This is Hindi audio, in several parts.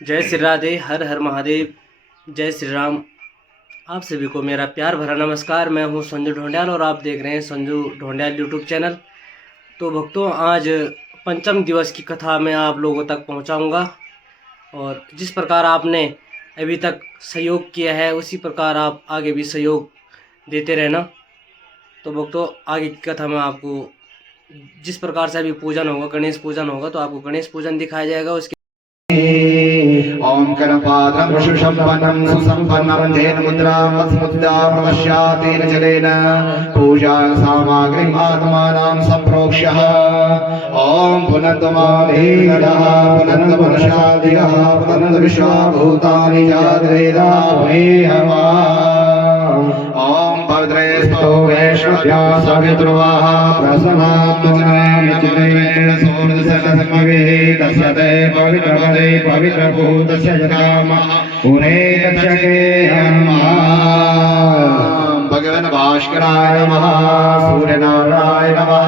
जय श्री राधे, हर हर महादेव, जय श्री राम। आप सभी को मेरा प्यार भरा नमस्कार। मैं हूं संजू ढोंडियाल और आप देख रहे हैं संजू ढोंडियाल यूट्यूब चैनल। तो भक्तों, आज पंचम दिवस की कथा मैं आप लोगों तक पहुंचाऊंगा और जिस प्रकार आपने अभी तक सहयोग किया है उसी प्रकार आप आगे भी सहयोग देते रहना। तो भक्तों, आगे की कथा में आपको जिस प्रकार से अभी पूजन होगा, गणेश पूजन होगा, तो आपको गणेश पूजन दिखाया जाएगा। उसके ओम कर्णपात्रं पशुसंपन्नं सुसंपन्नं तेन मुद्रामस्मुद्रामवश्यातेन जलेन पूजा सामग्रीम् आत्मानं सम्प्रोक्ष्य ओम पुनन्दमावेदः पुनन्दमनशादिगः पुनन्दविश्वभूतानि जातवेदावेहमा ओम पवित्रेस्तु वैष्णव्या सवितृवाः प्रसन्नात्मजनेन सूर्यसन्नसमवे तस्य ते पवित्रपदे पवित्रभूतस्य जगामः पुरे रक्षके नमः। भगवन् भास्कराय नमः। सूर्यनारायण नमः।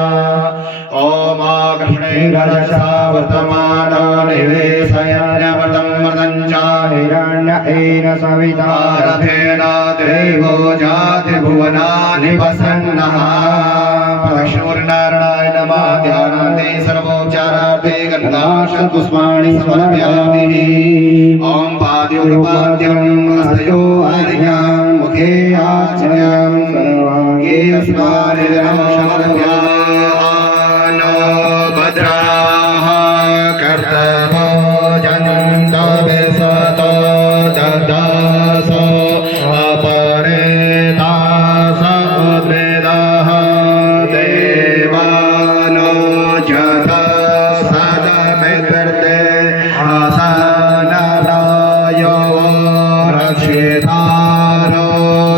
ओम कृष्णेन रजसा वर्तमान निवेशयान्यवतं मदं च हिरण्येन सविता रथेन देवो जाति भुवनानि वसन्नः। सूर्यनारायणाय नमः। ध्यानान्ते सर्वोपचारार्थे गन्धाक्षपुष्पाणि समर्पयामि। ओम पाद्योपाद्यं हस्तयो अर्घ्यं मुखे आचर्यं सर्वाङ्गे अस्माभिर्नमः समर्पयामि। भद्राः कर्तव्यो जन्तो विश्वतो ददासो अपरेतास उद्वेदाः देवानो जता सदमित्रते आसनरायो रक्षितारो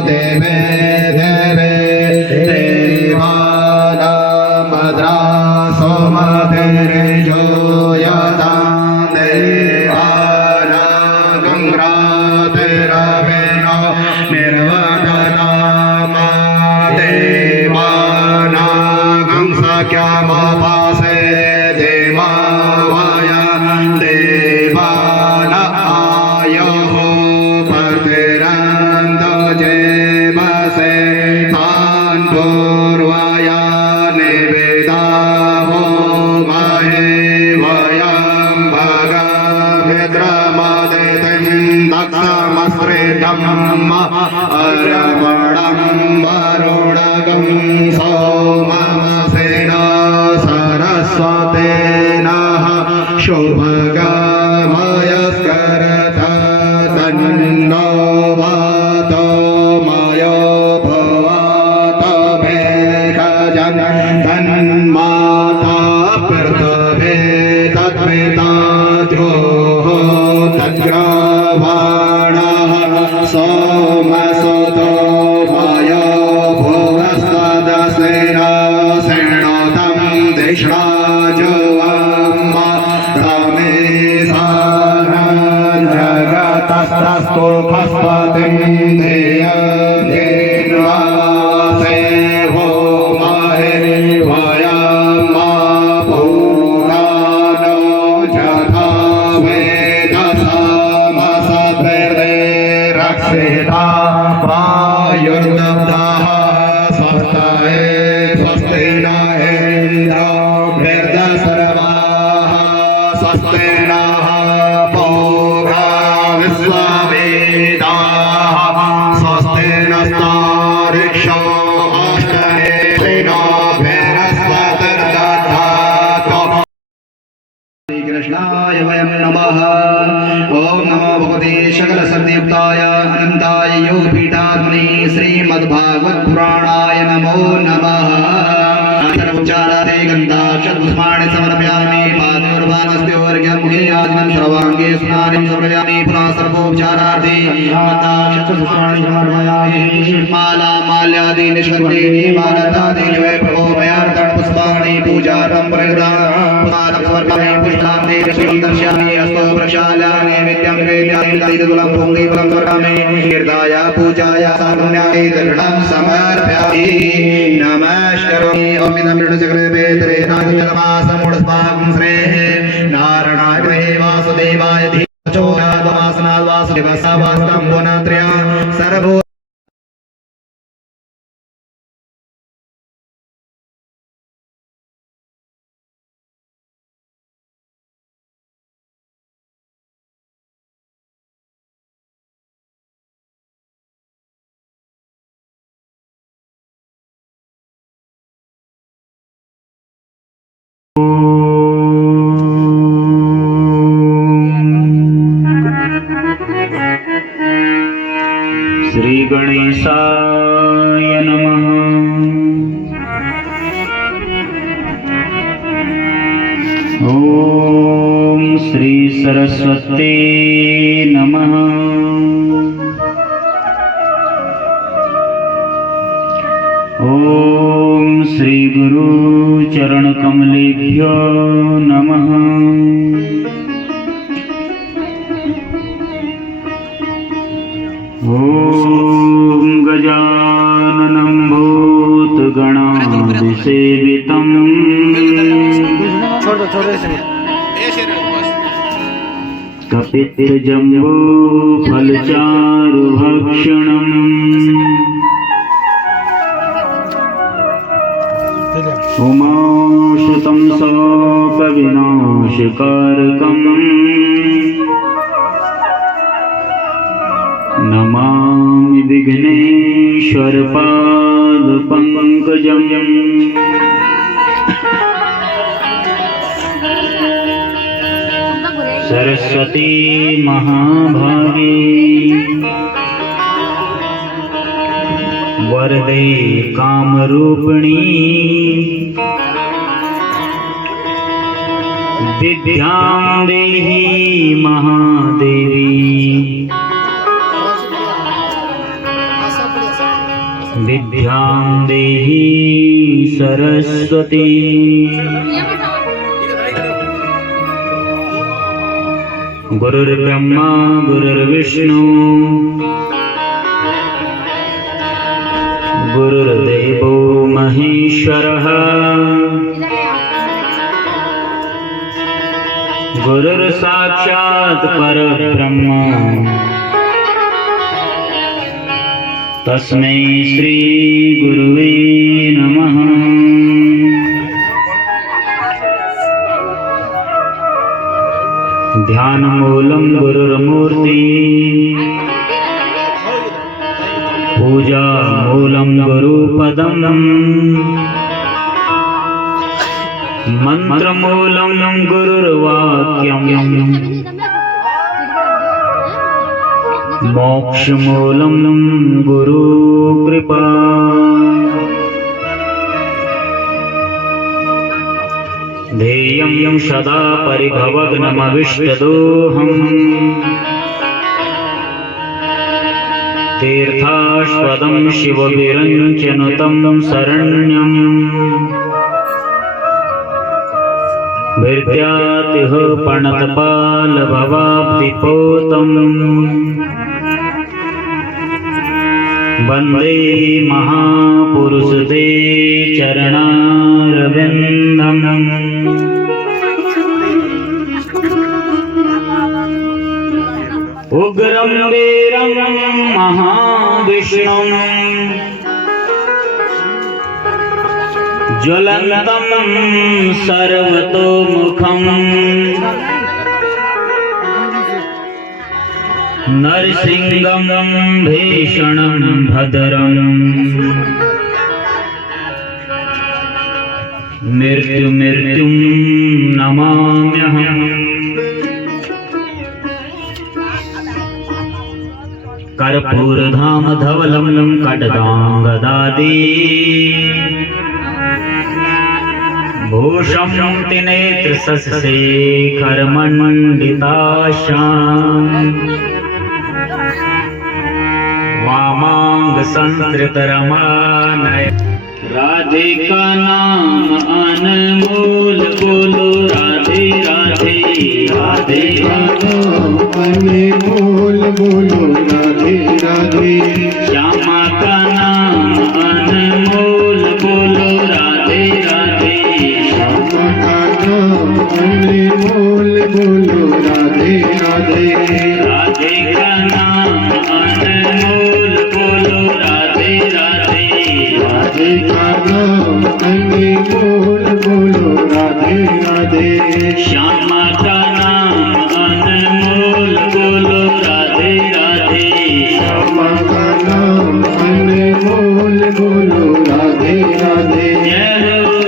देवे देवे देवानां भद्रासो मतिर्जो यतां देवानां गङ्गातिरवेणो निर्वदताम देवानां सख्यमपासे देवाय देवान आयुः प्रतिरन्दो जेवसे तान् पूर्वाय निवेदाहो महे वयं भगमित्रमदितिं दक्षमश्रेष्ठं अरमणं वरुणगं सोममसेन सरस्वतेन शुभगमयस्करथ तन्नो वातो मयो भवातो भेषजं तन्माता पृथ्वे तत्पिता द्रोः तद्ग्रवाणः सोमसुतो मयो भुवस्तदसेन सेणोतं दिष्णाजुवम् रमेशानं जगतस्तस्तु फस्पतिं धियं धिन्वासे वो महे वयं पुराणो जथा वेदसामसद्भिर्दे रक्षिता वायुर्दब्धः स्वस्ताये स्वस्ति न इन्द्रो वृद्धसर्वाः स्वस्ति नः पूर्वा विश्ववेदाः स्वस्ति नस्तारिक्षो अष्टनेत्रिणो बृहस्पतिर्दधातु। श्रीकृष्णाय वयं नमः। ओम नमो भगवते सकलशक्तियुक्ताय अनन्ताय योगपीठात्मने श्रीमद्भागवत पुराणाय नमो नमः। सर्वोपचारार्थे गन्धाक्षपुष्पाणि समर्पयामि। पादयोर्वाणस्योर्घ्यं मुखे आचमनं सर्वाङ्गे स्नानं समर्पयामि। पुनः सर्वोपचारार्थे गन्धाक्षपुष्पाणि समर्पयामि। पुष्पमाला माल्यादि निष्कर्षेणि मालतादीनि वै प्रभो मयार्पणं पुष्पाणि पूजार्थं परिधानं समर्पयामि। पुष्पान्ते दर्शयामि अस्तो प्रक्षालयामि नित्यं वेद्यादिदुलं पुंगीफलं समर्पयामि। कीर्ताय पूजाय साधुन्याय दर्शनं समर्पयामि। नमस्करोमि ओम इदं मृडचक्रे वेत्रे नादितमासमुडस्माकं श्रेः नारायणाय वासुदेवाय शोचोनादमासनाद्वासुदेवसावास्ताम्बोनात्रया सर्वो श्री गणेशाय नमः। ओम श्री सरस्वती नमः। ओम श्री गुरु चरण कमलेभ्यो नमः। ओम गजाननं भूतगणाधिसेवितं कपितजम्बूफलचारुभक्षणम् उमाशतं शापविनाशकारकम् नमामि विघ्नेश्वरपादपङ्कजम्। सरस्वती महाभागे वरदे कामरूपिणी विद्यां देहि महादेवी। विद्यां देहि सरस्वती। गुरुर्ब्रह्मा गुरुर्विष्णु गुरुर्देवो महेश्वरः गुरुर्साक्षात् परब्रह्म तस्मै श्री गुरुवे नमः। ध्यानमूलं गुरुर्मूर्ति पूजामूलं गुरुपदम् मन्त्रमूलं गुरुर्वाक्यम् मोक्षमूलं गुरुकृपा। ध्येयं सदा परिभवग्नमविष्टदोहम् तीर्थास्पदं शिवविरञ्चनुतं शरण्यम् विद्यातिह पणतपालभवाब्धिपोतम् वन्दे महापुरुषते चरणारविन्दम्। उग्रं वीरं महाविष्णुं ज्वलन्तं सर्वतोमुखम् नरसिंहं भीषणं भद्रम् मृत्युं नमाम्यहम्। कर्पूरधाम धवलं खड्गाङ्गदादि भूषं त्रिनेत्रशशिखरमण्डिताशाम् वामाङ्गसंसृतरमानय। राधे का नाम अनमोल बोलो राधे राधे। राधे का नाम अनमोल बोलो राधे राधे। श्यामा का नाम अनमोल बोलो राधे राधे। श्यामा का नाम अनमोल बोलो राधे राधे। राधे का नाम अनमोल बोलो राधे राधे राधे का नाम अनमोल बोलो राधे राधे श्यामा का नाम अनमोल बोलो राधे राधे श्यामा का नाम अनमोल बोलो राधे राधे जय हो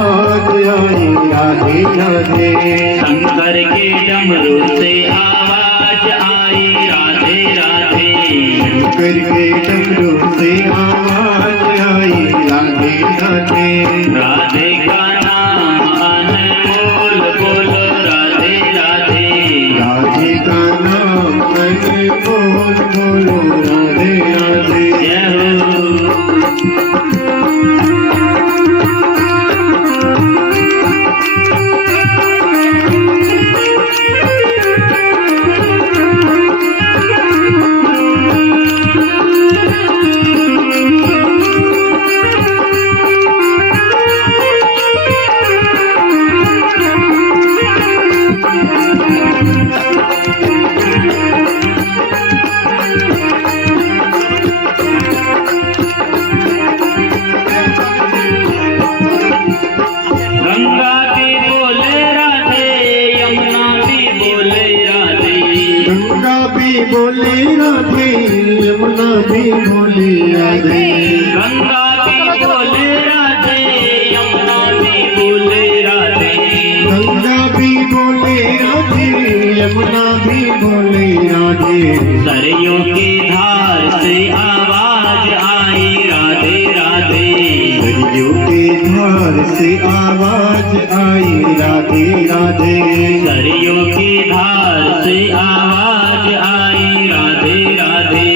आज आई राधे राधे शंकर के डमरू से आवाज आई राधे राधे शंकर के डमरू से आवाज आई राधे राधे राधे का नाम अनमोल बोलो राधे राधे राधे का नाम अनमोल बोलो राधे राधे जय हो गंगा भी बोले राधे यमुना भी बोले राधे गंगा भी बोले राधे यमुना भी बोले राधे गंगा भी बोले राधे यमुना भी बोले राधे गंगा भी बोले राधे यमुना भी बोले राधे सरयों की धार से आवाज आई राधे राधे सरयू की धार से आवाज आई राधे राधे सरयों की धार से आवाज आई राधे राधे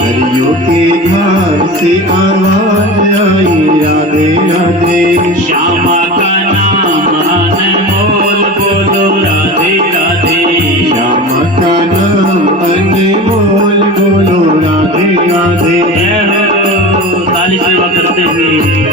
सरयू की धार से आवाज आई राधे राधे श्यामा का नाम अनमोल बोलो राधे राधे श्यामा का नाम अनमोल बोलो राधे राधे जय हो ताली सेवा करते हुए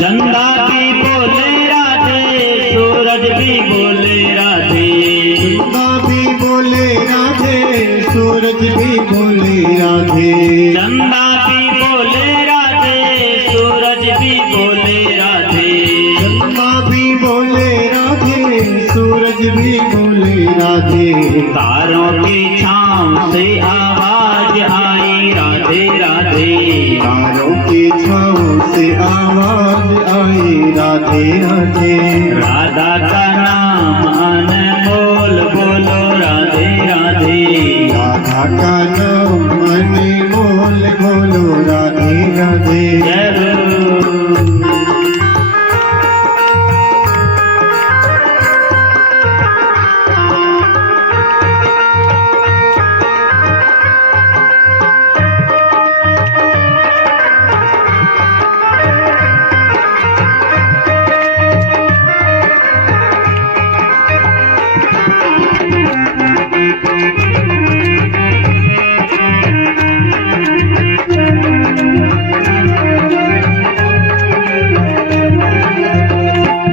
चंदा भी बोले राधे सूरज भी बोले राधे चंदा भी बोले राधे सूरज भी बोले राधे चंदा भी बोले राधे सूरज भी बोले राधे चंदा भी बोले राधे सूरज भी बोले राधे तारों की छांव से आवाज आई राधे राधे तारों की छाँव से आवाज आई राधे राधे राधा का नाम अनमोल बोलो राधे राधे राधा का नाम अनमोल बोलो राधे राधे जय हो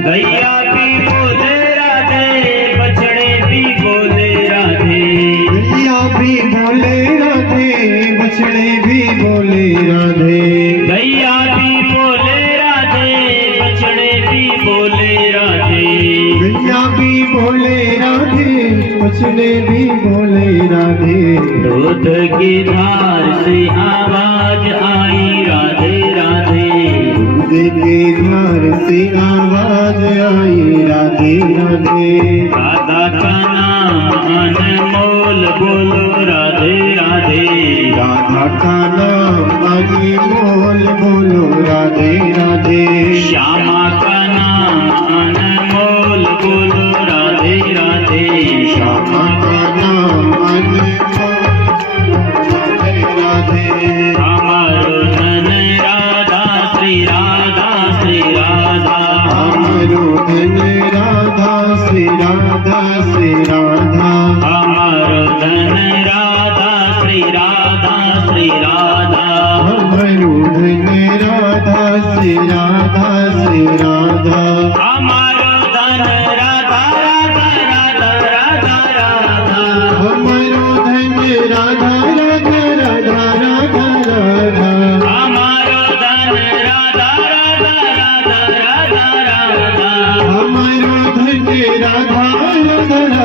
गैया भी बोले राधे बछड़े भी बोले राधे गैया भी बोले राधे बछड़े भी बोले राधे गैया भी बोले राधे बछड़े भी बोले राधे गैया भी बोले राधे बछड़े भी बोले राधे दूध की धार से आवाज आई राधे राधे दूध की धार से आवाज आई राधे राधे राधा का नाम अनमोल बोलो राधे राधे राधा का नाम अनमोल बोलो राधे राधे श्यामा का नाम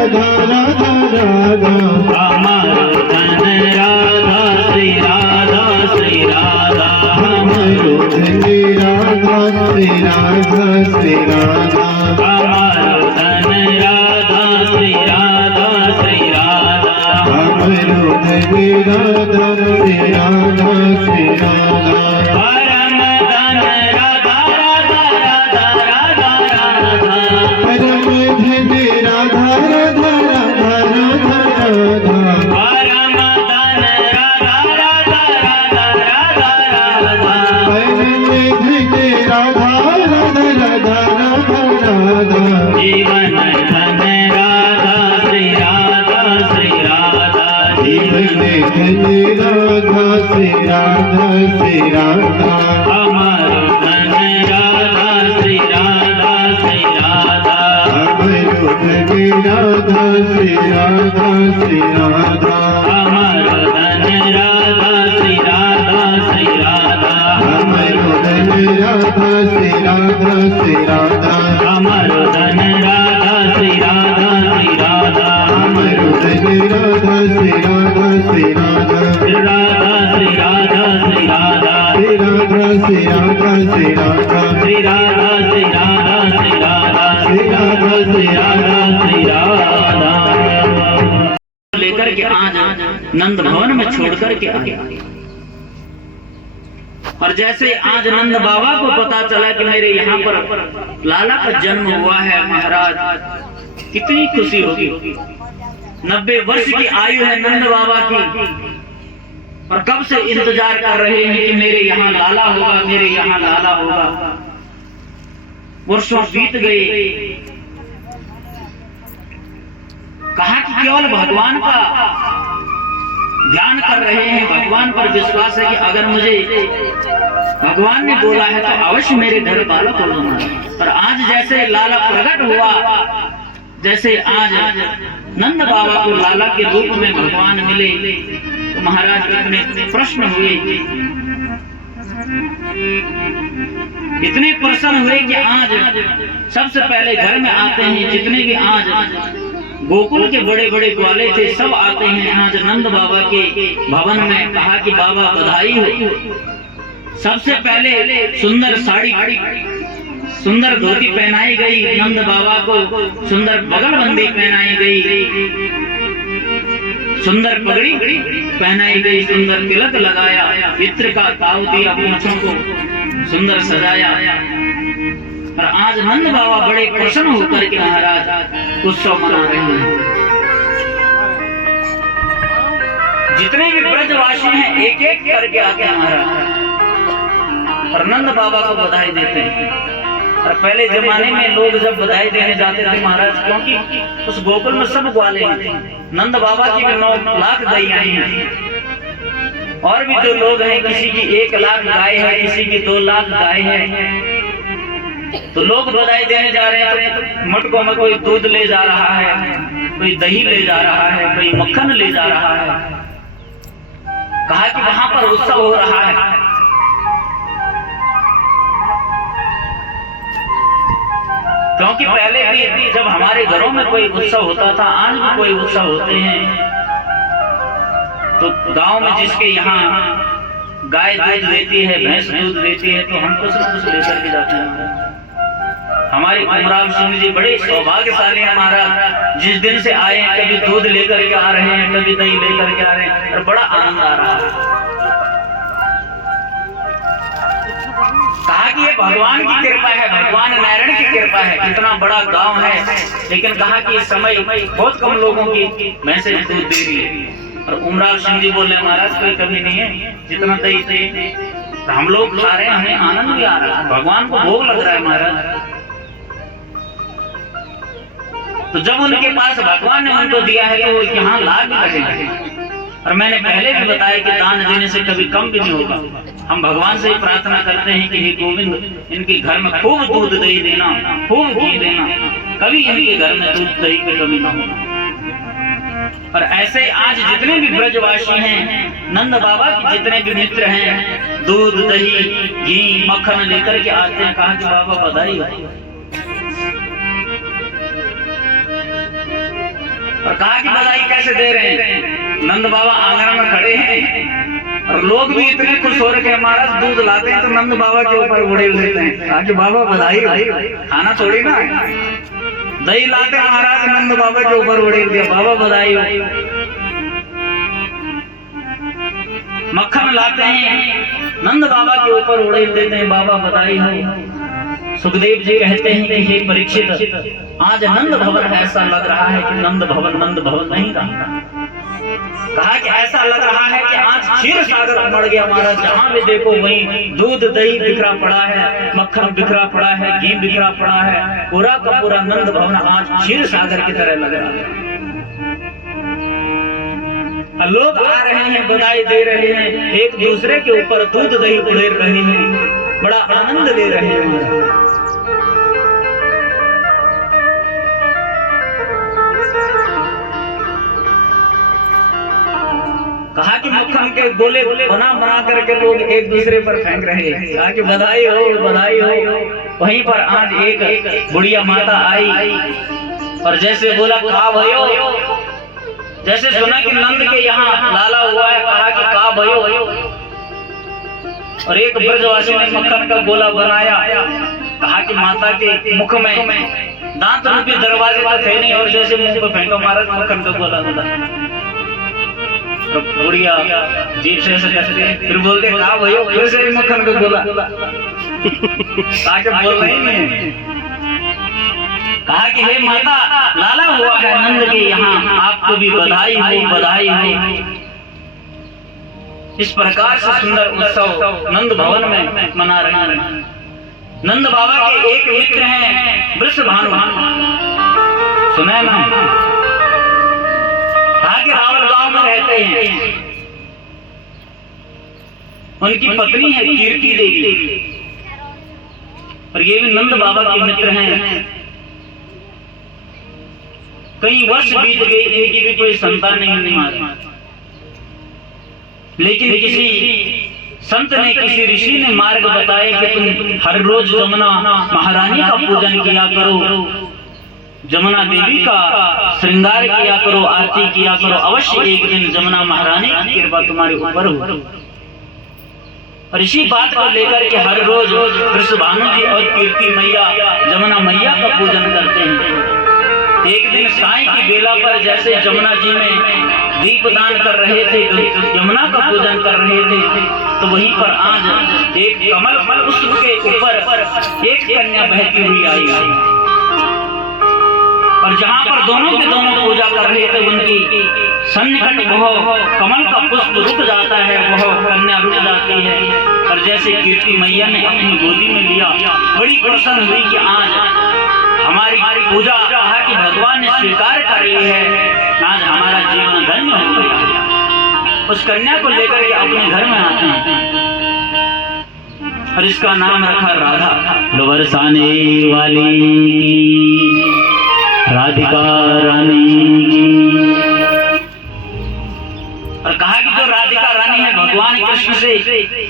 राधा राधा राधा हमारो धन राधा श्री राधा श्री राधा हमारो धन राधा श्री राधा श्री राधा हमारो धन राधा श्री राधा श्री राधा हमारो धन राधा श्री राधा श्री राधा परम धन राधा राधा राधा राधा राधा परम धन राधा राधा राधा राधा राधा परम धन राधा राधा राधा राधा राधा परम धन राधा राधा राधा राधा राधा जीवन धन राधा श्री राधा श्री राधा जीवन धन राधा श्री राधा श्री राधा हमारो धन राधा श्री राधा श्री राधा हमारो धन राधा श्री राधा श्री राधा हमारो धन राधा श्री राधा श्री राधा हमारो धन राधा श्री राधा श्री राधा हमारो धन राधा श्री राधा श्री राधा हमारो धन राधा श्री राधा श्री राधा श्री राधा श्री राधा श्री राधा श्री राधा श्री राधा श्री राधा श्री राधा श्री राधा श्री राधा श्री राधा श्री राधा श्री राधा लेकर के आज नंद भवन में छोड़ करके आए। और जैसे आज नंद बाबा को पता चला कि मेरे यहाँ पर लाला का जन्म हुआ है, महाराज कितनी खुशी होगी। 90 वर्ष की आयु है नंद बाबा की, और कब से इंतजार कर रहे हैं कि मेरे यहाँ लाला होगा, मेरे यहाँ लाला होगा। वर्षों बीत गए, कहा कि केवल भगवान का ध्यान कर रहे हैं, भगवान पर विश्वास है कि अगर मुझे भगवान ने बोला है तो अवश्य मेरे घर बालक होगा। पर आज जैसे लाला प्रकट हुआ, जैसे आज नंद बाबा को लाला के रूप में भगवान मिले, तो महाराज इतने प्रश्न हुए, इतने प्रसन्न हुए कि आज सबसे पहले घर में आते हैं जितने भी आज गोकुल के बड़े बड़े ग्वाले थे, सब आते हैं आज नंद बाबा के भवन में। कहा कि बाबा बधाई हो। सबसे पहले सुंदर साड़ी, सुंदर धोती पहनाई गई नंद बाबा को, सुंदर बगलबंदी पहनाई गई, सुंदर पगड़ी पहनाई गई, सुंदर तिलक लगाया, इत्र का ताव दिया, पूंछों को सुंदर सजाया। और आज नंद बाबा बड़े प्रसन्न होकर के महाराज उत्सव मना रहे हैं। जितने भी ब्रजवासी हैं एक एक करके आके महाराज और नंद बाबा को बधाई देते हैं। और पहले जमाने में लोग जब बधाई देने जाते थे महाराज, क्योंकि उस गोकुल में सब ग्वाले हैं, नंद बाबा की भी 9 लाख गैयाएं हैं, और भी जो लोग हैं किसी की 1 लाख गाय है, किसी की 2 लाख गाय है। तो लोग बधाई देने जा रहे हैं तो मटकों में कोई दूध ले जा रहा है, कोई दही ले जा रहा है, कोई मक्खन ले जा रहा है। कहा कि वहां पर उत्सव हो रहा है। क्योंकि पहले भी जब हमारे घरों में कोई उत्सव होता था, आज भी कोई उत्सव होते हैं, तो गांव में जिसके यहाँ गाय दूध देती है, भैंस दूध देती है, तो हम कुछ न कुछ लेकर के जाते हैं। हमारे उमराव सिंह जी बड़े सौभाग्यशाली हैं महाराज, जिस दिन से आए हैं कभी दूध लेकर के आ रहे हैं, कभी दही लेकर के आ रहे हैं, और बड़ा आनंद आ रहा है। कहा कि ये भगवान की कृपा है, भगवान नारायण की कृपा है। इतना बड़ा गांव है, लेकिन कहा कि इस समय बहुत कम लोगों की भैंसें दूध दे रही है। और उमराव सिंह जी बोले महाराज कोई कमी नहीं है, जितना दही चाहिए तो हम लोग खा रहे हैं, हमें आनंद भी आ रहा है, भगवान को भोग लग रहा है महाराज। तो जब उनके पास भगवान ने उनको दिया है तो वो यहाँ लाभ भी करेंगे। और मैंने पहले भी बताया कि दान देने से कभी कम भी नहीं होगा। हम भगवान से प्रार्थना करते हैं कि हे गोविंद, इनके घर में खूब दूध दही देना, खूब घी देना, कभी इनके घर में दूध दही की कमी ना होना। और ऐसे आज जितने भी ब्रजवासी हैं, नंद बाबा के जितने भी मित्र हैं, दूध दही घी मक्खन लेकर के आते हैं। कहा कि बाबा बधाई हो। और कहा कि बधाई कैसे दे रहे हैं। नंद बाबा आंगन में खड़े हैं और लोग भी इतने खुश हो रहे हैं, महाराज दूध लाते हैं तो नंद बाबा के ऊपर उड़ेल देते हैं। कहा कि बाबा बधाई हो, खाना थोड़ी ना है। दही लाते महाराज नंद बाबा के ऊपर उड़ेल दिया, बाबा बधाई हो। मक्खन लाते हैं नंद बाबा के ऊपर उड़ेल देते हैं, बाबा बधाई हो। सुखदेव जी कहते हैं कि हे परीक्षित, आज नंद भवन ऐसा लग रहा है कि नंद भवन नहीं रहा। कहा कि ऐसा लग रहा है कि आज क्षीर सागर उमड़ गया महाराज, जहां भी देखो वहीं दूध दही बिखरा पड़ा है, मक्खन बिखरा पड़ा है, घी बिखरा पड़ा है, पूरा का पूरा नंद भवन आज क्षीर सागर की तरह लग रहा है। लोग आ रहे हैं, बधाई दे रहे हैं, एक दूसरे के ऊपर दूध दही उड़ेल रहे हैं, बड़ा आनंद ले रहे हैं। कहा कि मक्खन के गोले बना करके लोग एक दूसरे पर फेंक रहे हैं। कहा कि बधाई हो, बधाई हो। वहीं पर आज एक बुढ़िया माता आई और जैसे बोला का भयो, जैसे सुना कि नंद के यहाँ लाला हुआ है, कहा कि का भयो। और एक ब्रजवासी ने मक्खन का गोला बनाया, कहा कि माता के मुख में दांत रूपी दरवाजे तो थे नहीं, और जैसे मुंह पे फेंका महाराज मक्खन का गोला बना। बुढ़िया जीप से फिर बोलते कहा भयो, फिर से मक्खन का गोला। ताकि बोल रही नहीं। कहा कि हे माता, लाला हुआ है नंद के यहाँ, आपको भी बधाई हो, बधाई हो। इस प्रकार से सुंदर उत्सव नंद भवन में मना रहे हैं। नंद बाबा के एक मित्र हैं वृषभानु, सुना ना? कहा कि रावल गांव में रहते हैं, उनकी पत्नी है कीर्ति देवी, और ये भी नंद बाबा के मित्र हैं। कई वर्ष बीत गए, इनकी भी कोई संतान नहीं हुई, लेकिन किसी संत ने, किसी ऋषि ने मार्ग बताया कि तुम हर रोज जमुना महारानी का पूजन किया करो, जमुना देवी का श्रृंगार किया करो, आरती किया करो, अवश्य एक दिन जमुना महारानी की कृपा तुम्हारे ऊपर हो। और इसी बात को लेकर के हर रोज वृषभानु जी और कीर्ति मैया जमुना मैया का पूजन करते हैं। एक दिन साईं की बेला पर जैसे जमुना जी में दीपदान कर रहे थे, यमुना का पूजन कर रहे थे, तो वहीं पर आज एक कमल पुष्प के ऊपर एक कन्या बहती हुई आई, और जहां पर दोनों के दोनों पूजा कर रहे थे, उनकी सन्निकट वह कमल का पुष्प रुक जाता है, वह कन्या रुक जाती है। और जैसे कीर्ति मैया ने अपनी गोदी में लिया, बड़ी प्रसन्न हुई कि आज हमारी पूजा कहा कि भगवान ने स्वीकार कर ली है, आज हमारा जीवन धन्य हो गया। उस कन्या को लेकर के अपने घर में आते हैं और इसका नाम रखा राधा। बरसाने वाली राधिका रानी, और कहा कि जो राधिका रानी है भगवान कृष्ण से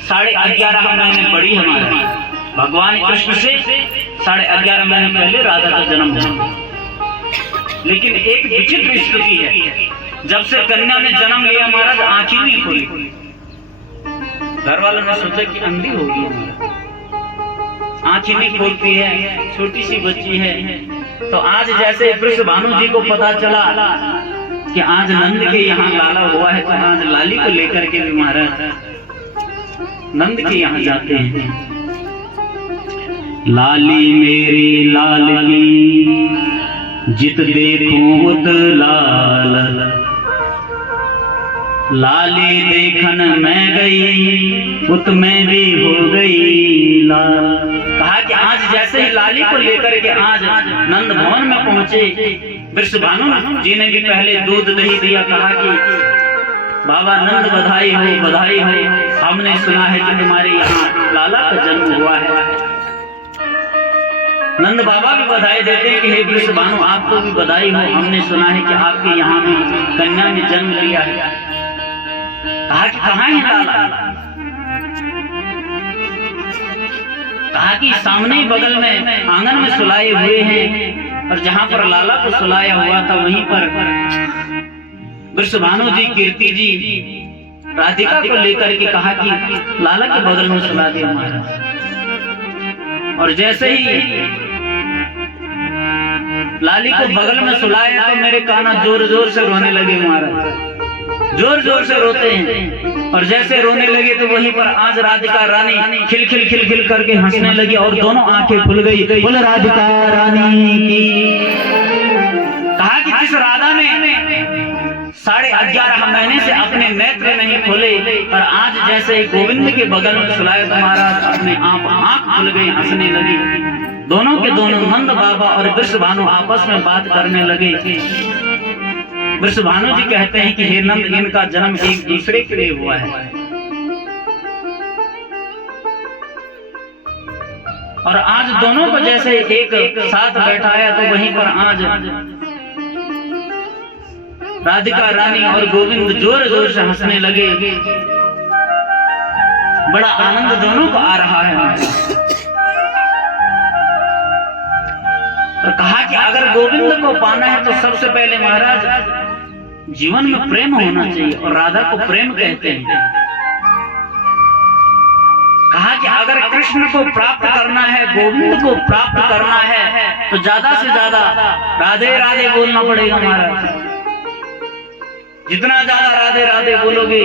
11.5 महीने बड़ी हमारी, भगवान कृष्ण से 11.5 महीने पहले राधा का जन्म हुआ। लेकिन एक विचित्र स्थिति है, जब से कन्या ने जन्म लिया महाराज आंखें नहीं खुली। घर वालों ने सोचा कि अंधी होगी, आंखें नहीं खोलती है, छोटी सी बच्ची है। तो आज जैसे वृषभानु जी को पता चला कि आज नंद के यहाँ लाला हुआ है, तो आज लाली को लेकर के भी महाराज नंद के यहाँ जाते हैं। लाली मेरी लाल की जित देखूं उत लाल, लाली देखन मैं गई उत मैं भी हो गई लाल। कहा कि आज जैसे ही लाली को लेकर के आज नंद भवन में पहुंचे, वृषभानु जी ने भी पहले दूध दही दिया, कहा कि बाबा नंद बधाई हो, बधाई हो, हमने सुना है कि तुम्हारे यहाँ लाला का जन्म हुआ है। नंद बाबा भी बधाई देते हैं कि हे वृषभानु आपको भी बधाई हो, हमने सुना है कि आपके यहाँ भी कन्या ने जन्म लिया है। कहा कि कहाँ है लाला? कहा कि सामने ही बगल में आंगन में सुलाए हुए हैं, और जहां पर लाला को सुलाया हुआ था वहीं पर वृषभानु जी, कीर्ति जी राधिका को लेकर के कहा कि लाला के बगल में सुला दिया महाराज। और जैसे ही लाली को बगल में सुलाया तो मेरे कान्हा जोर जोर से रोने लगे महाराज, जोर जोर से रोते हैं। और जैसे रोने लगे तो वहीं पर आज राधिका रानी खिल खिल खिल खिल करके हंसने लगी और दोनों आंखें खुल गई। बोले राधिका रानी की। कहा कि जिस राधा ने 11.5 महीने से अपने नेत्र नहीं खोले और आज जैसे गोविंद के बगल में सुलाया तो महाराज अपने आप आंख खुल गई, हंसने लगी। दोनों के दोनों नंद बाबा और वृषभानु आपस में बात करने लगे। वृषभानु जी कहते हैं कि हे नंद, इनका जन्म एक दूसरे के लिए हुआ है। और आज दोनों को जैसे एक साथ बैठाया तो वहीं पर आज राधिका रानी और गोविंद जोर जोर से हंसने लगे। बड़ा आनंद दोनों को आ रहा है। और कहा कि अगर गोविंद को पाना है तो सबसे पहले महाराज जीवन में प्रेम होना चाहिए, और राधा को प्रेम कहते हैं। कहा कि अगर कृष्ण को प्राप्त करना है, गोविंद को प्राप्त करना है तो ज्यादा से ज्यादा राधे राधे बोलना पड़ेगा महाराज। जितना ज्यादा राधे राधे बोलोगे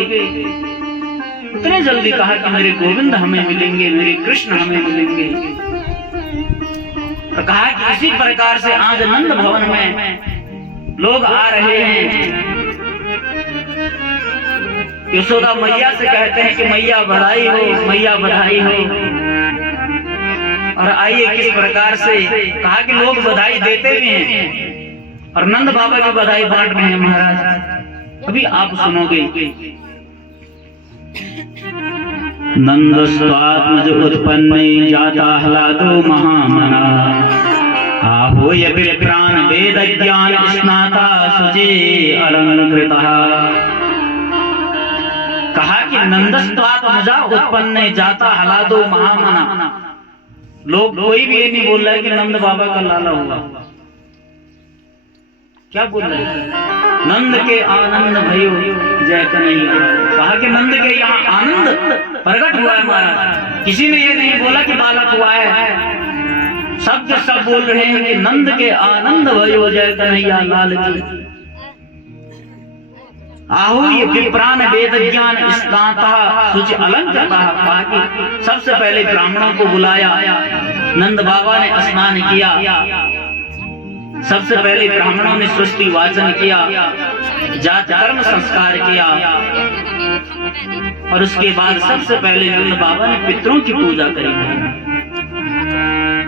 उतने जल्दी कहा कि मेरे गोविंद हमें मिलेंगे, मेरे कृष्ण हमें मिलेंगे। और कहा कि इसी प्रकार से आज नंद भवन में लोग आ रहे हैं। यशोदा मैया से कहते हैं कि मैया बधाई हो, मैया बधाई हो। और आइए किस प्रकार से कहा कि लोग बधाई देते भी हैं और नंद बाबा की बधाई बांट रहे हैं महाराज। अभी आप सुनोगे। नंदस्वात्मज उत्पन्न जाता ह्लादो महामना, आहूय विप्रान वेद ज्ञान स्नाता शुचि अलंकृतः। कहा कि नंदस्वात्मज उत्पन्न जाता ह्लादो महामना। लोग कोई भी ये नहीं बोल रहा है कि नंद बाबा का लाला हुआ। क्या बोल रहे हैं? नंद के आनंद भयो जय कन्हैया। कहा कि नंद के यहाँ आनंद प्रकट हुआ है महाराज। किसी ने ये नहीं बोला कि बालक हुआ है। सब के सब बोल रहे हैं कि नंद के आनंद भयो जय कन्हैया लाल की। आहूय विप्रान वेद ज्ञान स्नाता शुचि अलंकृतः। कहा कि सबसे पहले ब्राह्मणों को बुलाया, नंद बाबा ने स्नान किया। सबसे पहले ब्राह्मणों ने सृष्टि वाचन किया, जात कर्म संस्कार किया, और उसके बाद सबसे पहले नंद बाबा ने पितरों की पूजा करी।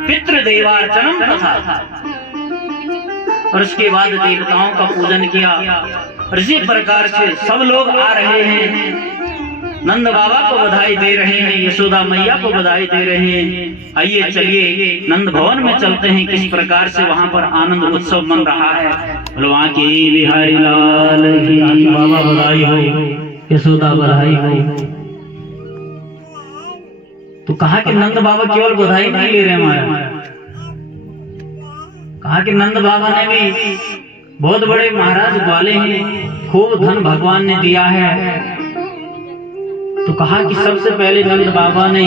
पितृ देवार्चनम कथा। और उसके बाद देवताओं का पूजन किया। और इसी प्रकार से सब लोग आ रहे हैं, नंद बाबा को बधाई दे रहे हैं, यशोदा मैया को बधाई दे रहे हैं। आइए चलिए नंद भवन में चलते हैं, किस प्रकार से वहां पर आनंद उत्सव मन रहा है। वहाँ की बिहारी लाल की। बाबा बधाई हो, यशोदा बधाई हो। तो कहा कि नंद बाबा केवल बधाई नहीं ले रहे हमारे। कहा कि नंद बाबा ने भी बहुत बड़े महाराज ग्वाले हैं, खूब धन भगवान ने दिया है। तो कहा कि सबसे पहले नंद बाबा ने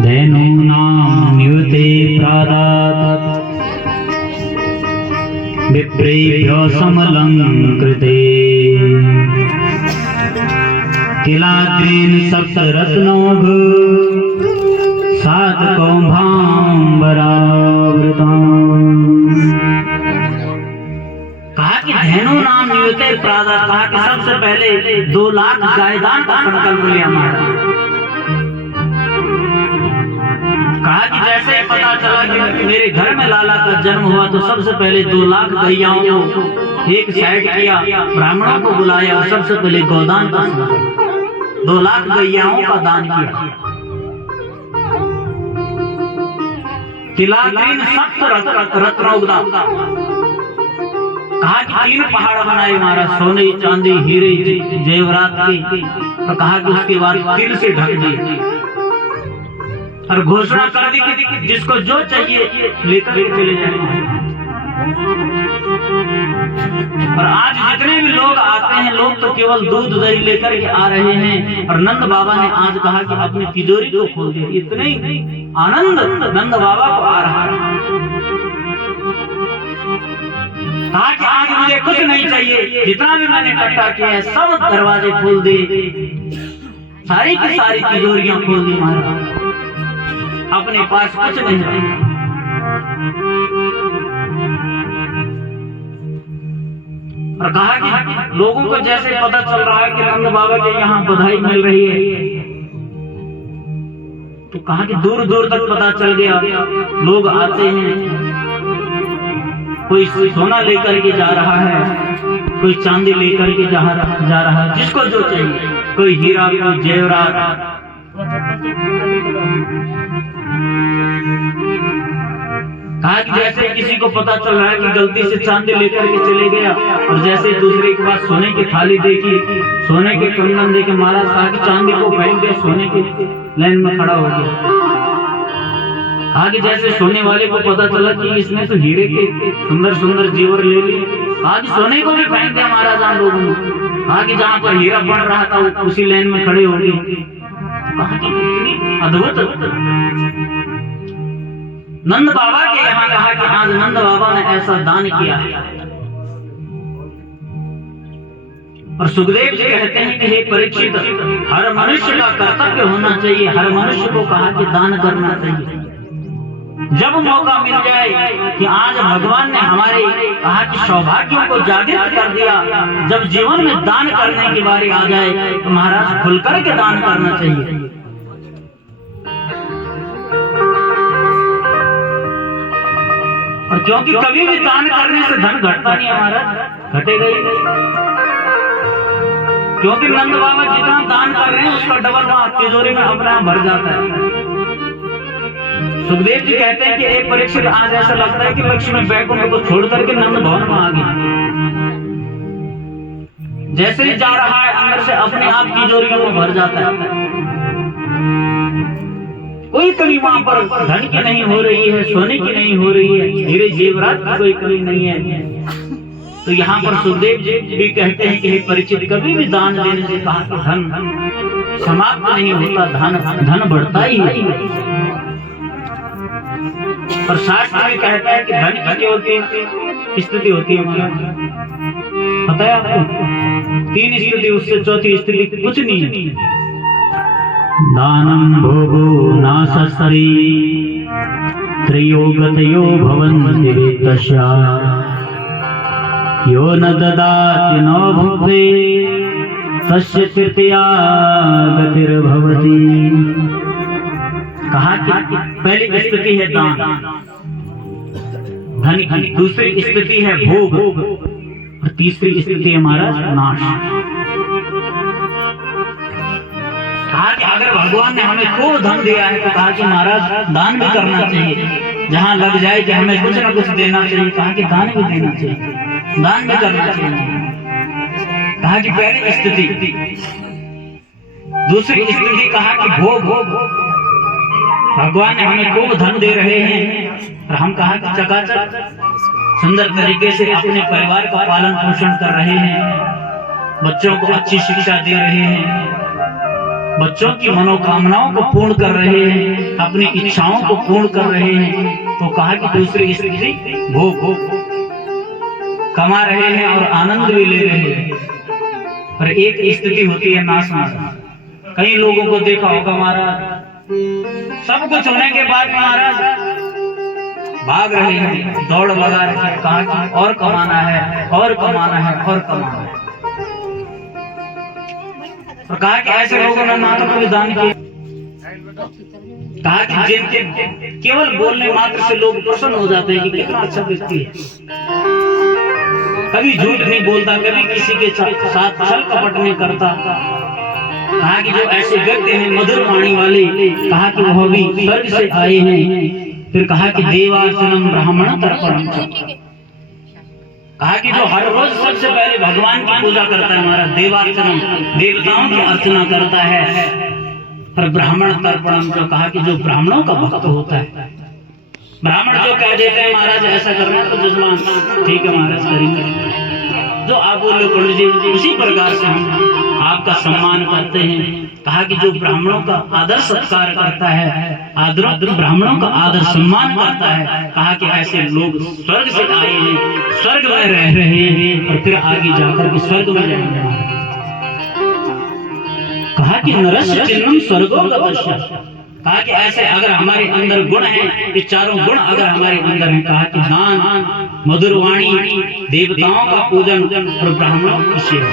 धैनु नाम युते प्रादात विप्रेभ्यो समलंकृते किलाद्रीन सप्तरत्नोभ सातकौभाम्बरावृताम्। कहा कि धैनु नाम युते प्रादात। कहा कि सबसे पहले 2 लाख जायदान का संकल्प लिया महाराज। कहा कि जैसे पता चला कि मेरे घर में लाला का जन्म हुआ तो सबसे पहले 2 लाख गैयाओं को एक साइड किया, ब्राह्मणों को बुलाया और सबसे पहले गोदान का 2 लाख गैयाओं का दान किया। किलाद्रीन सप्तरत्नोग्धा। कहा कि 3 पहाड़ बनाए महाराज, सोने चांदी हीरे जेवरात की। और कहा कि उसके बाद तिल से ढक दिए। और घोषणा कर दी कि जिसको जो चाहिए लेकर के चले जाएंगे। और आज जितने भी लोग आते हैं, लोग तो केवल दूध दही लेकर के आ रहे हैं। और नंद बाबा ने आज कहा कि अपनी तिजोरी को खोल दिया। इतने ही आनंद नंद बाबा को आ रहा है। कहा कि आज मुझे कुछ नहीं चाहिए, जितना भी मैंने इकट्ठा किया है सब दरवाजे खोल दे, सारी की सारी तिजोरियां खोल दी महाराज, अपने पास कुछ नहीं रहा। और कहा कि लोगों को जैसे पता चल रहा है कि नंद बाबा के यहाँ बधाई मिल रही है, तो कहा कि दूर दूर तक पता चल गया। लोग आते हैं, कोई सोना लेकर के जा रहा है, कोई चांदी लेकर के जा रहा है, जिसको जो चाहिए, कोई हीरा, कोई जेवरात। कहा कि जैसे किसी को पता चल रहा है कि गलती से चांदी लेकर के चले गया, और जैसे दूसरे के पास सोने की थाली देखी, सोने के कंगन देखे, महाराज कहा कि चांदी को फेंक दे, सोने की लाइन में खड़ा हो गया। कहा कि जैसे सोने वाले को पता चला कि इसने तो हीरे के सुंदर सुंदर जेवर ले लिए, कहा कि सोने को भी फेंक दिया महाराज आप लोगों ने। कहा कि जहाँ पर हीरा पड़ रहा था उसी लाइन में खड़े हो गए। कहा कि अद्भुत नंद बाबा के यहाँ, कहा कि आज नंद बाबा ने ऐसा दान किया है। और सुखदेव जी कहते हैं कि हे परीक्षित, हर मनुष्य का कर्तव्य होना चाहिए, हर मनुष्य को कहा कि दान करना चाहिए। जब मौका मिल जाए कि आज भगवान ने हमारे कहा कि सौभाग्यों को जागृत कर दिया, जब जीवन में दान करने की बारी आ जाए तो महाराज खुलकर के दान करना चाहिए। और क्योंकि कभी भी दान करने से धन घटता नहीं हमारा, घटेगा ही नहीं। क्योंकि नंद बाबा जितना दान कर रहे हैं उसका डबल वहां तिजोरी में अपना भर जाता है। सुखदेव जी कहते हैं कि एक परीक्षित, आज ऐसा लगता है कि लक्ष्मी बैकुंठ को छोड़ करके नंद भवन में आ गई। जैसे ही जा रहा है अंदर से अपने आप तिजोरियों में भर जाता है। कोई कमी वहां पर धन की नहीं हो रही है, सोने की नहीं हो रही है, हीरे जेवरात की कोई कमी नहीं है। तो यहाँ पर सुखदेव जी भी कहते हैं कि हे परीक्षित, कभी भी दान देने से कहा कि धन समाप्त नहीं होता, धन बढ़ता ही है। और शास्त्र भी कहता है कि धन की केवल 3 स्थिति होती है। पता है आपको? 3 स्थिति, उससे चौथी स्थिति कुछ नहीं है। दानम भोगो नासस्तरी त्रयोगतयो भवन्ति वेतस्या यो न ददाति न भुक्ते तस्य तृतीया गतिर्भवति। कहा कि पहली स्थिति है दान, धन की। दूसरी स्थिति है भोग, और तीसरी स्थिति हमारा नाश। कहा कि अगर भगवान ने हमें खूब धन दिया है तो कहा कि महाराज दान भी करना चाहिए। जहाँ लग जाए कि हमें कुछ न कुछ देना चाहिए, कहा कि दान भी देना चाहिए, दान भी करना चाहिए। कहा कि पहली स्थिति। दूसरी स्थिति कहा कि भोग, भगवान ने हमें खूब धन दे रहे हैं और हम कहा कि चकाचक सुंदर तरीके से अपने परिवार का पालन पोषण कर रहे हैं, बच्चों को अच्छी शिक्षा दे रहे हैं, बच्चों की मनोकामनाओं को पूर्ण कर रहे हैं, अपनी इच्छाओं को पूर्ण कर रहे हैं। तो कहा कि दूसरी स्थिति भोग, कमा रहे हैं और आनंद भी ले रहे हैं। और एक स्थिति होती है नाश। कई लोगों को देखा होगा महाराज, सब कुछ होने के बाद महाराज भाग रहे हैं, दौड़ लगा रहे हैं, कहा कि और कमाना है, और कमाना है, और कमाना है। और कहा कि ऐसे लोगों ने ना तो कोई दान किया। कहा कि जिनके केवल बोलने मात्र से लोग प्रसन्न हो जाते हैं कि कितना अच्छा व्यक्ति है, कभी झूठ नहीं बोलता, कभी किसी के साथ छल कपट नहीं करता। कहा कि जो ऐसे व्यक्ति हैं मधुर वाणी वाले, कहा कि वह भी स्वर्ग से आए हैं। फिर कहा कि देवार्चनम ब्राह्मण तर्पणम। कहा कि जो हर रोज सबसे पहले भगवान की पूजा करता है, हमारा देवार्चनम, देवताओं की अर्चना करता है, और ब्राह्मण तर्पणम को कहा कि जो ब्राह्मणों का भक्त होता है, ब्राह्मण जो कह देते हैं महाराज ऐसा करना है तो जजमान ठीक है महाराज करेंगे, जो आप बोले पंडित जी उसी प्रकार से हम आपका सम्मान करते हैं। कहा कि जो ब्राह्मणों का आदर सत्कार करता है, आदर ब्राह्मणों का आदर सम्मान करता है, कहा कि ऐसे लोग स्वर्ग से आए हैं, स्वर्ग में रह रहे हैं और फिर आगे जाकर के स्वर्ग में जाएंगे। कहा कि नरस्य चिन्हम स्वर्गोगतस्य, कहा कि ऐसे अगर हमारे अंदर गुण हैं, ये चारों गुण अगर हमारे अंदर हैं, कहा कि दान, मधुर वाणी, देवताओं का पूजन और ब्राह्मणों की सेवा,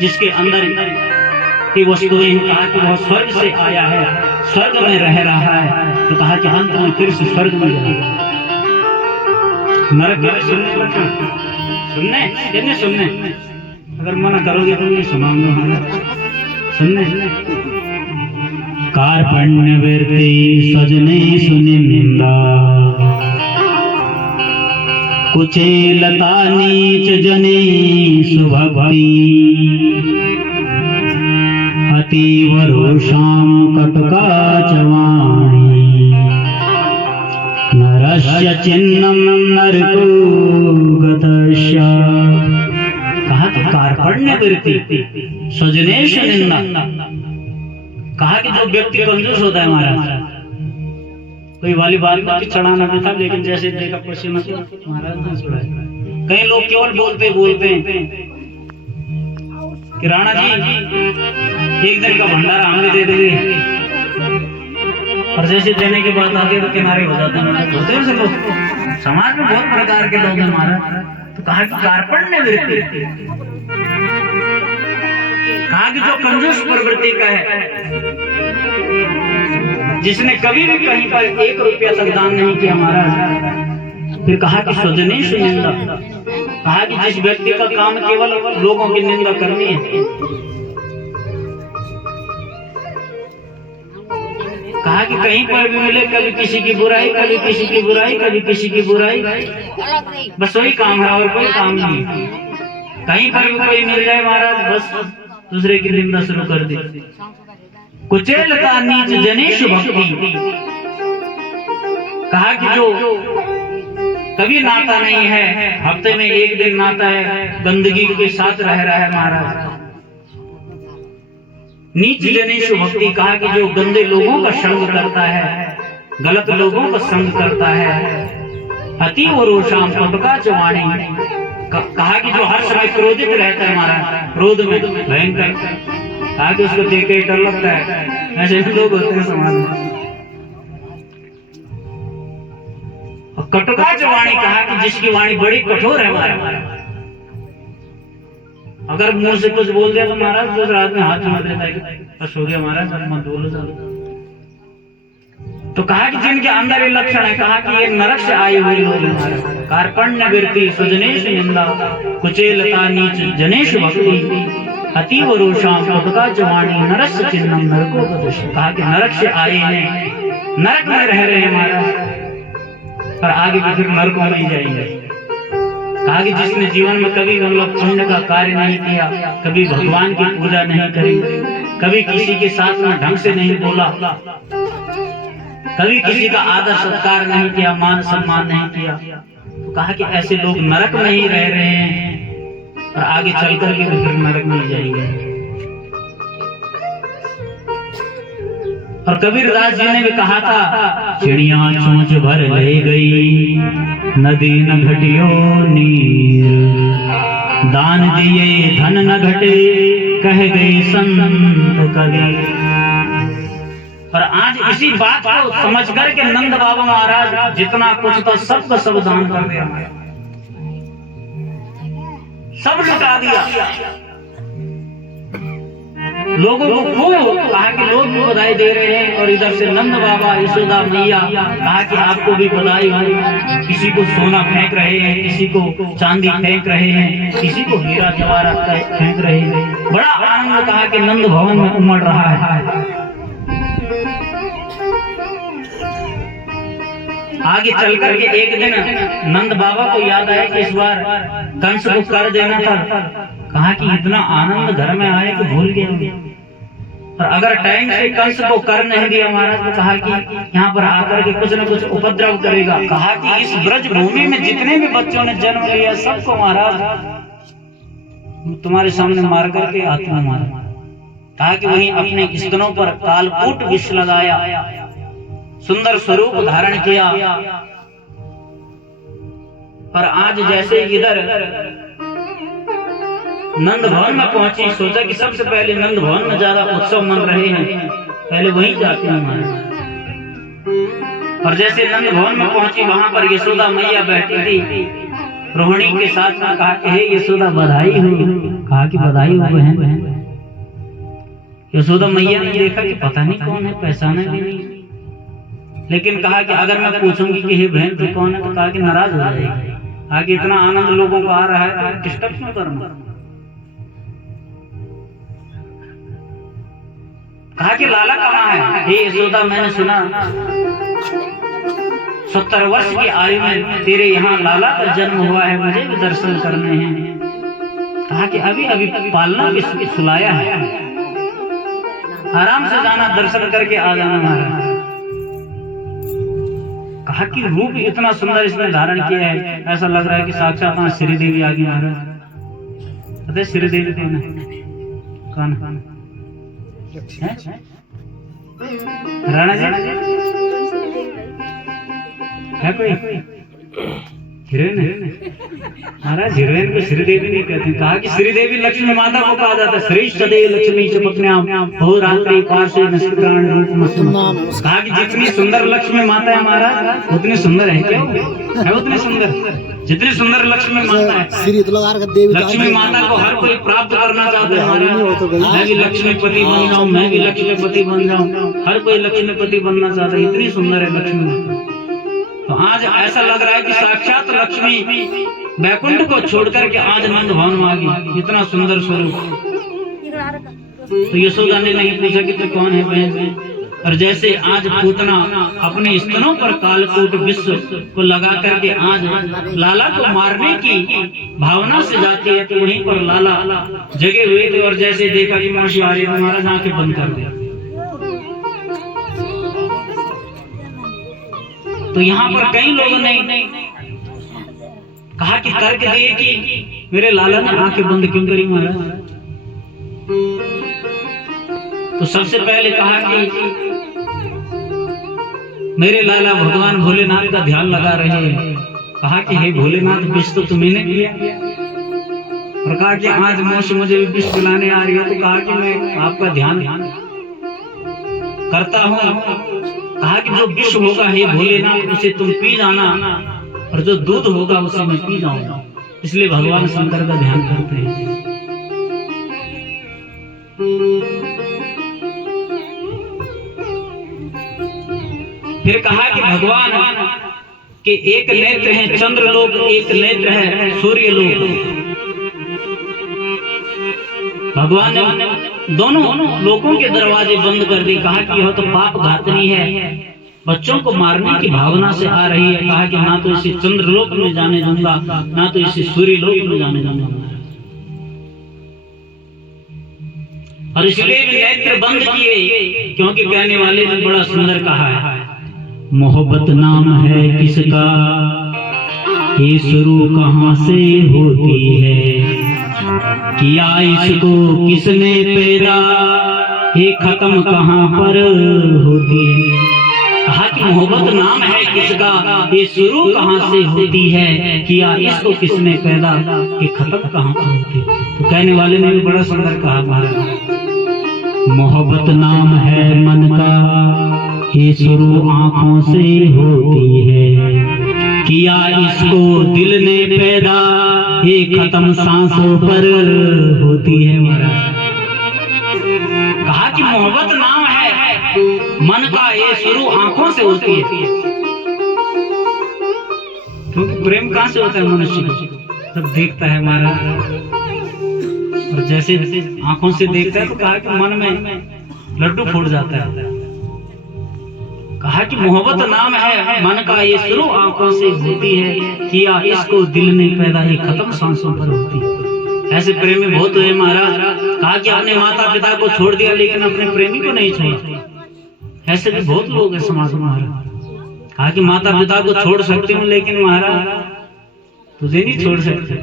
जिसके अंदर ये वस्तुएं हैं, कहा कि वह स्वर्ग से आया है, स्वर्ग में रह रहा है, तो कहा कि अंत में फिर से स्वर्ग में जाएगा। नरक में सुनने अगर मना करोगे तो नहीं सुनाऊंगा, सुनने कार्पण्य वृत्ति सजने सुनि निंदा, कुचेलता नीच जने सुभक्ति, अतीव रोषाम कटका चवाणी, नरस्य चिन्हम नरको गतस्य। कहा कि कार्पण्य वृत्ति सजनेश निंदा, कहा कि जो व्यक्ति कंजूस होता है महाराज, कोई वाली बात में चढ़ाना भी था, लेकिन जैसे देखा पसीना महाराज ने छोड़ा। कई लोग केवल बोलते हैं कि राणा जी एक दिन का भंडारा हमें दे देंगे, और जैसे देने की बात आती है तो किनारे हो जाते हैं। होते हैं सब लोग, समाज में बहुत प्रकार के लोग हैं महाराज। तो कहा कि कार्पण्य वृत्ति, कहा कि जो कंजूस प्रवृत्ति का है, जिसने कभी भी कहीं पर 1 रुपया तक दान नहीं किया महाराज। फिर कहा कि स्वजनेश निंदा, कहा कि जिस व्यक्ति का काम केवल लोगों की निंदा करनी है, कहा कि कहीं पर भी मिले कभी किसी की बुराई, कभी किसी की बुराई, कभी किसी की बुराई, बस वही काम है और कोई काम नहीं। कहीं पर भी कोई मिल जाए महाराज बस दूसरे की निंदा शुरू कर दी। कुचेलता नीच जनेश भक्ति, कहा कि जो कभी नाता नहीं है, हफ्ते में 1 दिन नाता है, गंदगी के साथ रह रहा है महाराज। नीच जनेश भक्ति, कहा कि जो गंदे लोगों का संग करता है, गलत लोगों का संग करता है। अतीव रोषाम कटका चवाणी, कहा कि जो हर समय क्रोधित रहता है महाराज, क्रोध में भयंकर, कहा कि उसको देख के डर लगता है। ऐसे लोग होते हैं समाज में। कटका चवाणी, कहा कि जिसकी वाणी बड़ी कठोर है महाराज, अगर मुंह से कुछ बोल दिया तो महाराज दूसरा आदमी हाथ जोड़ देता है, बस हो गया महाराज अब मत बोलो ज्यादा। तो कहा कि जिनके अंदर ये लक्षण है, कहा कि ये नरक से आए हुए लोग हैं। कार्पण्य वृत्ति स्वजनेश निंदा, कुचेलता नीच जनेश भक्ति, अतीव रोषाम कटका चवाणी, नरस्य चिन्हम नरको गतस्य। कहा कि नरक से आए हैं, नरक में रह रहे हैं महाराज, और आगे भी फिर नरक में ही जाएंगे। कहा कि जिसने जीवन में कभी मतलब पुण्य का कार्य नहीं किया, कभी भगवान की पूजा नहीं करी, कभी किसी के साथ में ढंग से नहीं बोला, कभी किसी का आदर सत्कार नहीं किया, मान सम्मान नहीं किया, तो कहा कि ऐसे लोग नरक में ही रह रहे हैं और आगे चल करके भी फिर नरक में ही जाएंगे। और कबीरदास जी ने भी कहा था, चिड़िया चोंच भर ले गई, नदी न घटियो नीर, दान दिए धन न घटे, कह गए संत कबीर। और आज इसी बात को समझ करके नंद बाबा महाराज जितना कुछ था सबका सब दान कर दिया, सब लुटा दिया। लोगों को खूब कहा कि लोग भी बधाई दे रहे हैं, और इधर से नंद बाबा यशोदा मैया कहा कि आपको भी बधाई हो। किसी को सोना फेंक रहे हैं, किसी को चांदी फेंक रहे हैं, किसी को हीरा जवाहरात फेंक रहे हैं। बड़ा आनंद कहा कि नंद भवन में उमड़ रहा है। आगे चल करके एक दिन नंद बाबा को याद आया कि इस बार कंस को कर देना था। कहा कि इतना आनंद घर में आए कि भूल गया। और अगर टाइम से कंस को कर नहीं दिया महाराज तो कहा कि यहाँ पर आकर के कुछ न कुछ उपद्रव करेगा। कहा कि इस ब्रज भूमि में जितने भी बच्चों ने जन्म लिया सबको महाराज तुम्हारे सामने मार करके आत्मा मारा। कहा कि वहीं अपने स्तनों पर कालकूट विष लगाया, सुंदर स्वरूप धारण किया। पर आज जैसे इधर नंद भवन में पहुंची, सोचा कि सबसे पहले नंद भवन में ज्यादा उत्सव मन रहे हैं, पहले वहीं जाते हैं महाराज। और जैसे नंद भवन में पहुंची वहां पर यशोदा मैया बैठी थी रोहिणी के साथ में। कहा कि हे यशोदा बधाई हो। कहा कि बधाई हो बहन। यशोदा मैया ने देखा कि पता नहीं कौन है, पहचाना भी नहीं। लेकिन कहा कि अगर मैं पूछूंगी कि हे बहन तू कौन है तो कहा कि नाराज हो जाएगी। कहा कि इतना आनंद लोगों को आ रहा है तो डिस्टर्ब क्यों करूंगा। कहा कि लाला कहाँ है। हे यशोदा मैंने सुना 70 वर्ष की आयु में तेरे यहाँ लाला का जन्म हुआ है, मुझे भी दर्शन करने हैं। कहा कि अभी अभी पालना भी सुलाया है, आराम से जाना, दर्शन करके आ जाना महाराज। कहा कि रूप इतना सुंदर इसने धारण किया है, ऐसा लग रहा है कि साक्षात मां श्री देवी आ गई महाराज। पता है श्री देवी कौन है? कौन राणा जी है कोई हीरोइन महाराज? हीरोइन को श्रीदेवी नहीं कहते। कहा कि श्रीदेवी लक्ष्मी माता को कहा जाता है। श्री सदैव लक्ष्मी चपत्न्याम हो रात्रि पार्श्वे निष्करण रूप मस्तु। कहा कि जितनी सुंदर लक्ष्मी माता है महाराज उतनी सुंदर है क्या? है उतनी सुंदर जितनी सुंदर लक्ष्मी माता है। लक्ष्मी माता को हर कोई प्राप्त करना चाहता है। मैं भी लक्ष्मीपति बन जाऊं, मैं भी लक्ष्मीपति बन जाऊं, हर कोई लक्ष्मीपति बनना चाहता है। इतनी सुंदर है लक्ष्मी माता। तो आज ऐसा लग रहा है कि साक्षात लक्ष्मी वैकुंठ को छोड़ करके आज नंद भवन में आ गई। इतना सुंदर स्वरूप। तो यशोदा ने नहीं पूछा कि तू कौन है बहन। और जैसे आज पूतना अपने स्तनों पर कालकूट विश्व को लगा करके आज लाला को मारने की भावना से जाती है, तो वहीं पर लाला जगे हुए थे। और जैसे देखा कि महर्षि आर्य महाराज आंखें बंद कर दिया। तो यहाँ पर कई लोगों ने कहा कि तर्क दिए कि मेरे लाला ने आंखें बंद क्यों करी महाराज। तो सबसे पहले कहा कि मेरे लाला भगवान भोलेनाथ का ध्यान लगा रहे हैं। कहा कि हे भोलेनाथ विष तो तुम्ही ने किया। और कहा कि आज मौसी मुझे भी विष पिलाने आ रही है, तो कहा कि मैं आपका ध्यान करता हूँ। कहा कि जो विष होगा हे भोलेनाथ उसे तुम पी जाना, और जो दूध होगा उसे मैं पी जाऊंगा। इसलिए भगवान शंकर का ध्यान करते हैं। फिर कहा कि भगवान के एक नेत्र है चंद्रलोक, एक नेत्र है सूर्यलोक। भगवान ने दोनों लोकों के दरवाजे बंद कर दिए। कहा कि यह तो पाप घातनी है, बच्चों को मारने की भावना से आ रही है। कहा कि ना तो इसे चंद्रलोक में जाने दूंगा, ना तो इसे सूर्यलोक में जाने दूंगा। और इसलिए भी नेत्र बंद किए, क्योंकि कहने वाले ने बड़ा सुंदर कहा है, मोहब्बत नाम है किसका, ये शुरू कहाँ से होती है, किया इसको किसने पैदा, ये खत्म कहाँ पर होती है। कहा कि मोहब्बत नाम है किसका, ये शुरू कहाँ से होती है, किया इसको किसने पैदा, ये खत्म कहाँ पर होती है। तो कहने वाले ने भी बड़ा सुंदर कहा महाराज, मोहब्बत नाम है मन का, ये शुरू आंखों से होती है, किया इसको दिल ने पैदा, ये खत्म सांसों पर होती है महाराज। कहा कि मोहब्बत नाम है मन का, ये शुरू आंखों से होती है। क्योंकि प्रेम कहां से होता है मनुष्य को, जब देखता है महाराज। और जैसे आंखों से देखता है तो कहा कि मन में लड्डू फूट जाता है। कहा कि मोहब्बत नाम है मन का, ये शुरू आंखों से होती है, किया इसको दिल ने पैदा, ये खत्म सांसों पर होती है। ऐसे प्रेमी बहुत हुए महाराज। कहा कि अपने माता पिता को छोड़ दिया लेकिन अपने प्रेमी को नहीं छोड़ा। ऐसे भी बहुत लोग हैं समाज में महाराज। कहा कि माता पिता को छोड़ सकते हूँ लेकिन महाराज तुझे नहीं छोड़ सकते।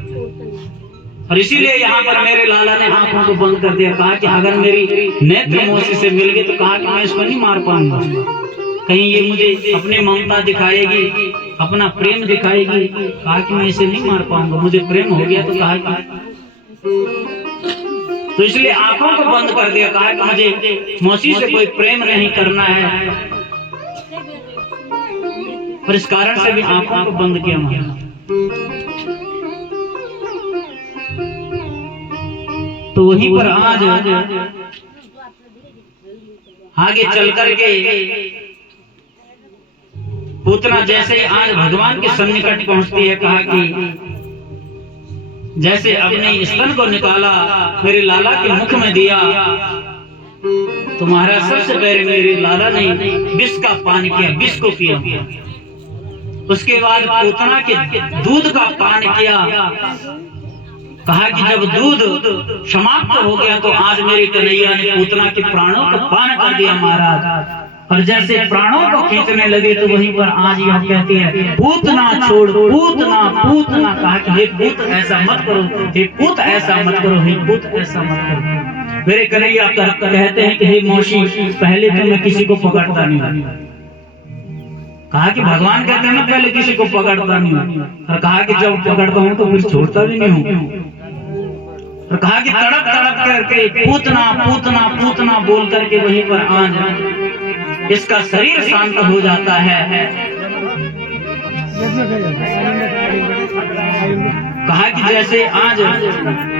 और इसीलिए यहाँ पर मेरे लाला ने आंखों को बंद कर दिया। कहा कि अगर मेरी नेत्र मौसी से मिल गई तो कहा कि मैं इसको नहीं मार पाऊंगा, कहीं ये मुझे अपनी ममता दिखाएगी, अपना प्रेम दिखाएगी। कहा कि मैं इसे नहीं मार पाऊंगा, मुझे प्रेम हो गया। तो कहा कि तो इसलिए आंखों को बंद कर दिया। कहा कि मुझे मौसी से कोई प्रेम नहीं करना है, और इस कारण से भी आंखों को बंद किया महाराज। तो वहीं पर आज आगे चल करके पूतना जैसे आज भगवान के सन्निकट पहुंचती है। कहा कि जैसे अपने स्तन को निकाला मेरे लाला के मुख में दिया, तो महाराज सबसे पहले मेरे लाला ने विष का पान किया, विष को पिया। उसके बाद पूतना के दूध का पान किया। कहा कि जब दूध समाप्त हो गया तो आज मेरे कन्हैया ने पूतना के प्राणों को पान कर दिया महाराज। और जैसे प्राणों को खींचने लगे तो वहीं पर आज यह कहती है पूतना छोड़, पूतना पूतना। कहा कि हे पूत ऐसा मत करो, हे पूत ऐसा मत करो, हे पूत ऐसा मत करो। मेरे कन्हैया कहते हैं कि हे मौसी पहले तो मैं किसी को पकड़ता नहीं। कहा कि भगवान कहते हैं ना पहले किसी को पकड़ता नहीं, और कहा कि जब पकड़ता हूँ तो फिर छोड़ता भी नहीं हूँ। और कहा कि तड़प तड़प करके पूतना पूतना पूतना बोल करके वहीं पर आज इसका शरीर शांत हो जाता है। कहा कि जैसे आज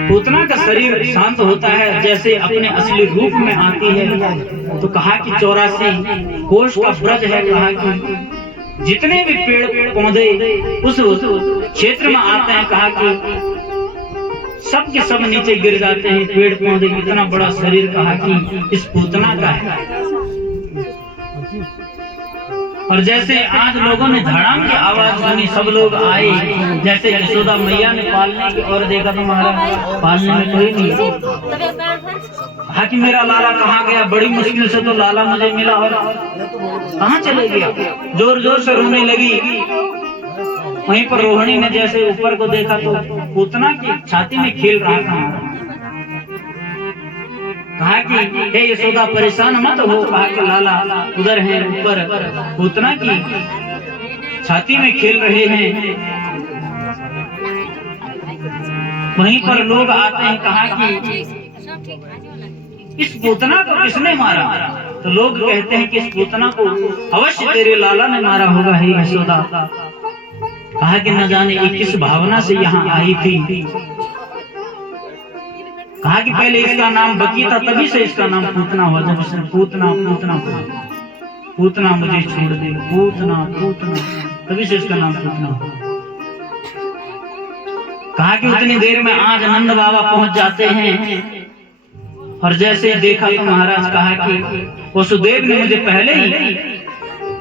पूतना का शरीर शांत होता है, जैसे अपने असली रूप में आती है। तो कहा कि 84 कोष का ब्रज है। कहा कि जितने भी पेड़ पौधे उस क्षेत्र में आते हैं, कहा कि सब के सब नीचे गिर जाते हैं पेड़ पौधे। इतना बड़ा शरीर कहा कि इस पूतना का है। और जैसे आज लोगों ने धड़ाम की आवाज सुनी, सब लोग आए। जैसे यशोदा मैया ने पालने की और देखा तो महाराज पालने में कोई नहीं। कहा कि मेरा लाला कहाँ गया, बड़ी मुश्किल से तो लाला मुझे मिला और कहाँ चले गया। जोर जोर से रोने लगी। वहीं पर रोहिणी ने जैसे ऊपर को देखा तो पूतना की छाती में खेल रहा था। कहा कि हे यशोदा परेशान मत हो। कहा कि लाला उधर है ऊपर पूतना की छाती में खेल रहे हैं। वहीं पर लोग आते हैं। कहा कि इस पूतना को किसने मारा। तो लोग कहते हैं कि इस पूतना को अवश्य तेरे लाला ने मारा होगा हे यशोदा। कहा कि न जाने ये किस भावना से यहाँ आई थी। कहा कि पहले इसका नाम बकी था, तभी से इसका नाम पूतना हुआ। जब उसने पूतना पूतना पूतना मुझे छोड़ दे, पूतना पूतना, तभी से इसका नाम पूतना हुआ। कहा कि उतनी देर में आज नंद बाबा पहुंच जाते हैं। और जैसे देखा तो महाराज कहा कि वसुदेव ने मुझे पहले ही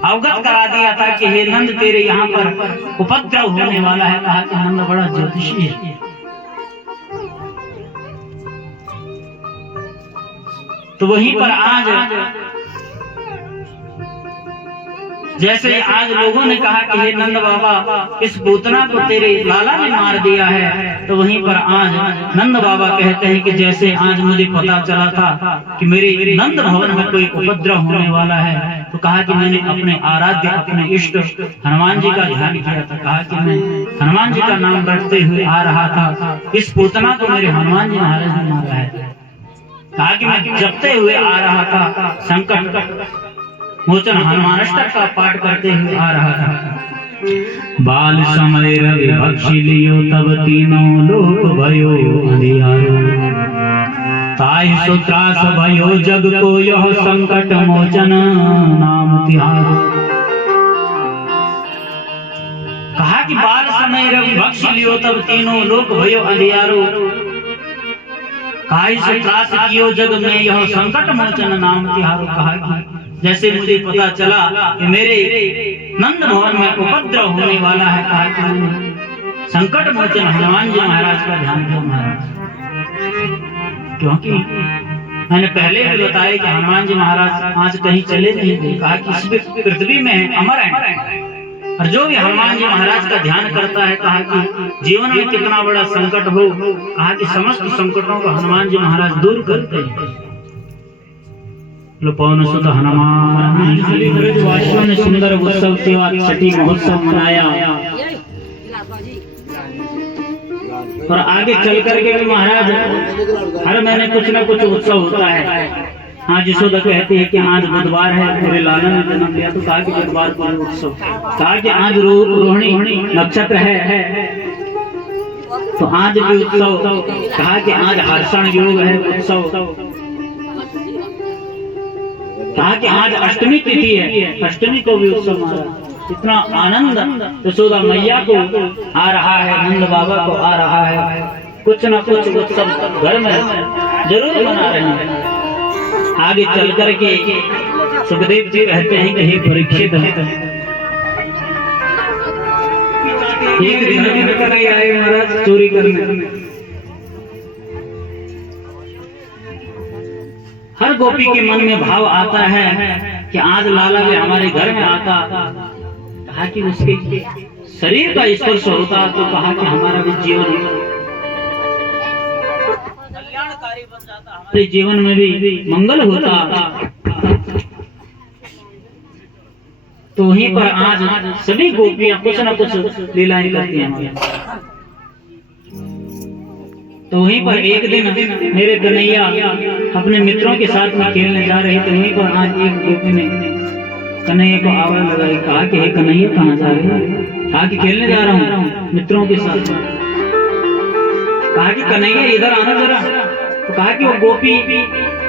अवगत करा दिया था कि हे नंद तेरे यहाँ पर उपद्रव होने वाला है। कहा कि नंद बड़ा ज्योतिषी है। तो वहीं पर आज जैसे आज लोगों ने कहा कि हे नंद बाबा इस पूतना को तेरे लाला ने मार दिया है। तो वहीं पर आज नंद बाबा कहते हैं कि जैसे आज मुझे पता चला था कि मेरे नंद भवन में कोई उपद्रव होने वाला है, तो कहा कि मैंने अपने आराध्य अपने इष्ट हनुमान जी का ध्यान किया था। कहा कि मैं हनुमान जी का नाम रटते हुए आ रहा था, इस पूतना को मेरे हनुमान जी महाराज ने मारा है। कहा कि मैं जपते हुए आ रहा था, संकट मोचन हनुमानष्टक का पाठ करते हुए आ रहा था। बाल समय रवि भक्षी लियो तब तीनों लोक भयो अंधियारो, ताहि सो त्रास भयो जग को यह संकट मोचन नाम तिहारो। कहा कि बाल समय रवि भक्षी लियो तब तीनों लोक भयो अंधियारो, काई से त्रास कियो जग में यह संकट मोचन नाम तिहारो। कहा कि जैसे मुझे पता चला कि मेरे नंद भवन में उपद्रव होने वाला है, कहा कि मैंने संकट मोचन हनुमान जी महाराज का ध्यान किया। महाराज क्योंकि मैंने पहले भी बताया कि हनुमान जी महाराज आज कहीं चले नहीं थे, कहा कि इस पृथ्वी में है, अमर है। और जो भी हनुमान जी महाराज का ध्यान करता है, कहा कि जीवन में कितना बड़ा संकट हो, कहा कि समस्त संकटों को हनुमान जी महाराज दूर करते हैं। पवन सुत हनुमान ब्रजवासियों ने सुंदर उत्सव सेवा छठी महोत्सव मनाया और आगे चल करके भी महाराज हर महीने कुछ न कुछ उत्सव होता है। हाँ, यशोदा कहती है कि आज बुधवार है, मेरे लाला ने जन्म लिया, तो कहा कि बुधवार को उत्सव, कहा कि आज रोहिणी नक्षत्र है तो आज भी उत्सव, कहा कि आज हर्षण योग है उत्सव, कहा कि आज अष्टमी तिथि है, अष्टमी को भी उत्सव महाराज। इतना आनंद यशोदा मैया को आ रहा है, नंद बाबा को आ रहा है, कुछ न कुछ उत्सव घर में जरूर मना रहे हैं। आगे चल करके सुखदेव जी कहते हैं कि हे परीक्षित, एक दिन भी निकल आए महाराज चोरी करने। हर गोपी के मन में भाव आता है कि आज लाला भी हमारे घर में आता, कहा कि उसके शरीर का स्पर्श होता तो कहा कि हमारा भी जीवन कल्याणकारी बन जाता, हमारे जीवन में भी मंगल होता। तो वहीं पर आज सभी गोपियां कुछ न कुछ लीलाएं करती हैं। तो वहीं पर एक दिन मेरे कन्हैया अपने मित्रों के साथ में खेलने जा रहे थे, वहीं पर आज एक गोपी ने कन्हैया को आवाज लगाई, कहा कि हे कन्हैया कहाँ जा रहे हैं? कहा कि खेलने जा रहा हूँ मित्रों के साथ। कहा कि कन्हैया इधर आना जरा। तो कहा कि वो गोपी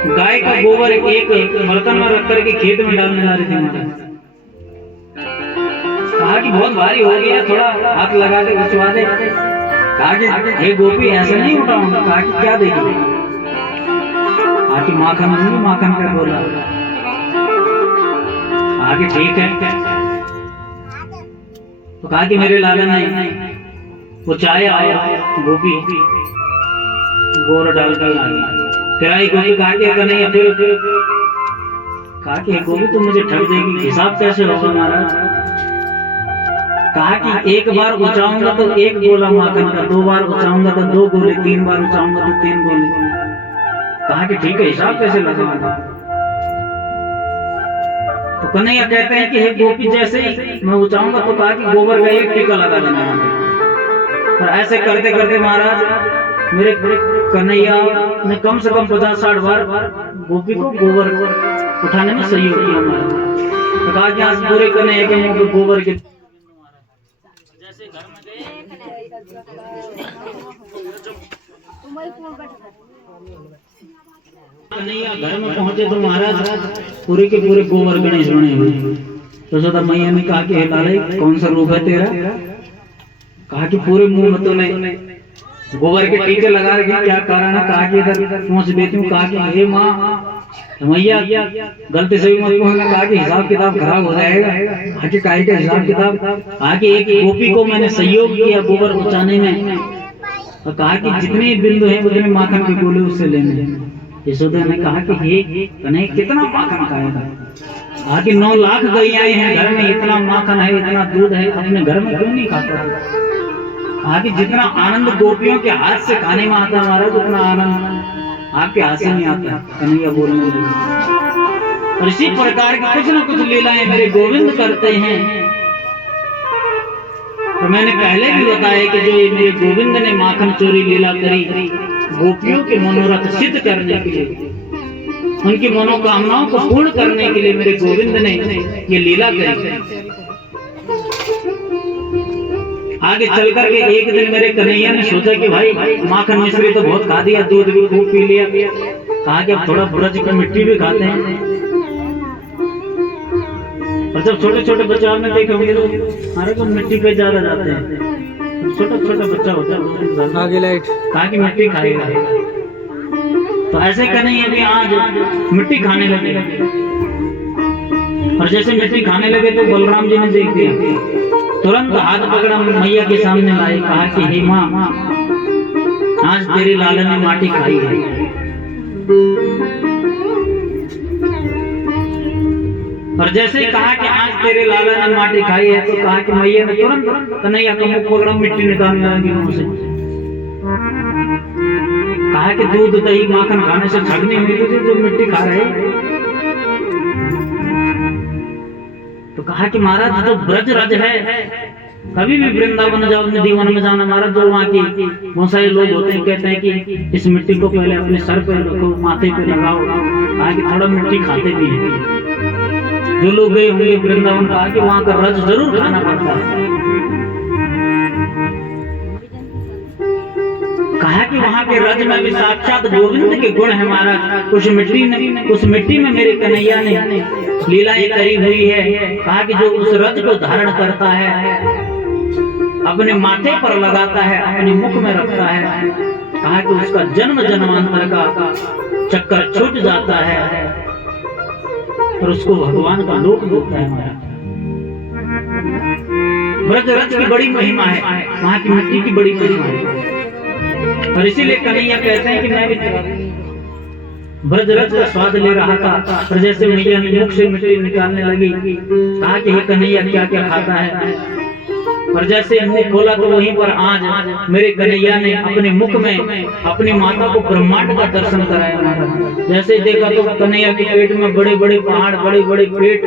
गाय का गोबर एक बर्तन में रख करके खेत में डालने जा रही थी। कहा कि बहुत भारी हो गया, थोड़ा हाथ लगा के उछवा दे। कहा कि हे गोपी ऐसा नहीं उठाऊंगा। कहा कि क्या देगी? कहा कि माखन दूंगी, माखन का बोला। कहा कि ठीक है। तो कहा कि मेरे लाला ने वो चाय आया, गोपी गोर डाल कर आई। फिर आई गोपी, कहा कि अगर नहीं फिर कहा कि गोपी तुम मुझे ठग देगी, हिसाब कैसे होगा महाराज? कहा कि एक बार उचाऊंगा तो एक गोला माखन का, 2 बार उचाऊंगा तो 2 गोले, 3 बार उचाऊंगा तो 3 गोले। कहा कि ठीक है, हिसाब कैसे लगाऊंगा? तो कन्हैया कहते हैं कि हे गोपी जैसे ही मैं उचाऊंगा तो कहा कि गोबर का एक टीका लगा देना। और ऐसे करते करते महाराज मेरे कन्हैया ने कम से कम 50-60 बार गोपी को गोबर उठाने में सहयोग किया महाराज। तो कहा कि आज पूरे कन्हैया के मुंह पे गोबर के जैसे घर में गए कन्हैया घर में पहुंचे तो महाराज पूरे के पूरे गोबर गणेश बने हुए। तो यशोदा मैया ने कहा कि हे लाला कौन सा रूप है तेरा? कहा कि पूरे मुंह में तूने गोबर के टीके लगा रखे, क्या कारण है? कहा कि इधर पहुंच देती हूँ। कहा कि हे माँ मैया गलती से भी मत बोलना। कहा कि हिसाब किताब खराब हो जाएगा। कहा कि काहे का हिसाब किताब? कहा कि एक गोपी को मैंने सहयोग किया गोबर पहुंचाने में, और कहा कि जितने बिंदु हैं उतने माखन के गोले उससे लेने। यशोदा ने कहा कि हे कन्हैया कितना माखन खाएगा? कहा कि 9 लाख गैयाएं हैं घर में, इतना माखन है, इतना दूध है, अपने घर में क्यों नहीं खाता? कहा कि जितना आनंद गोपियों के हाथ से खाने में आता है महाराज, उतना आनंद आपके हाथ से नहीं आता। कन्हैया बोलने लगे। और इसी प्रकार की कुछ न कुछ लीलाएं मेरे गोविंद करते हैं। तो मैंने पहले भी बताया कि जो मेरे गोविंद ने माखन चोरी लीला करी, गोपियों के मनोरथ सिद्ध करने के लिए, उनकी मनोकामनाओं को पूर्ण करने के लिए मेरे गोविंद ने ये लीला करी। आगे चल करके एक दिन मेरे कन्हैया ने सोचा कि भाई माखन मिश्री तो बहुत खा दिया, दूध भी खूब पी लिया। कहा कि अब थोड़ा ब्रज की मिट्टी भी खाते हैं। और जब छोटे छोटे बच्चे आपने देखे होंगे तो हमारे को मिट्टी पे ज्यादा जाते हैं, छोटा छोटा बच्चा होता है आगे लाइट। कहा कि मिट्टी खाएगा। तो ऐसे कन्हैया भी आज मिट्टी खाने लगे। और जैसे मिट्टी खाने लगे तो बलराम जी ने देख दिया, तुरंत हाथ पकड़ा मैया के सामने लाए। कहा कि हे माँ आज तेरे लाला ने माटी खाई है। और जैसे ही कहा कि आज तेरे लाला ने माटी खाई है, तो कहा कि मैया ने तुरंत कन्हैया का मुख पकड़ा, मिट्टी निकालने लगी मुंह से। कहा कि दूध दही माखन खाने से छगनी हुई तुझे जो मिट्टी खा रहे। तो कहा कि महाराज जो ब्रज रज है, कभी भी वृंदावन जाओ, दीवन में जाना महाराज, जो वहाँ की बहुत सारे लोग होते हैं कहते हैं कि इस मिट्टी को पहले अपने सर पे रखो, माथे पे लगाओ। कहा कि थोड़ा मिट्टी खाते भी हैं जो लोग गए होंगे वृंदावन, कहा कि वहाँ का रज जरूर खाना पड़ता है। कहा कि वहाँ के रज में भी साक्षात गोविंद के गुण है महाराज। उस मिट्टी में मेरे कन्हैया ने लीलाएं करी हुई है। कहा कि जो उस रज को धारण करता है, अपने माथे पर लगाता है, अपने मुख में रखता है, कहा कि उसका जन्म जन्मांतर का चक्कर छूट जाता है और उसको भगवान का लोक मिलता है महाराज। ब्रज रज की बड़ी महिमा है, वहाँ की मिट्टी की बड़ी महिमा है। और इसीलिए कन्हैया कहते हैं कि मैं भी ब्रज रज का स्वाद ले रहा था, और जैसे मैया ने मुख से मिट्टी निकालने लगी, कहा कि हे कन्हैया क्या क्या खाता है। और जैसे मुंह खोला तो वहीं पर आज मेरे कन्हैया ने अपने मुख में अपनी माता को ब्रह्मांड का दर्शन कराया। जैसे देखा तो कन्हैया के पेट में बड़े बड़े पहाड़, बड़े बड़े पेट,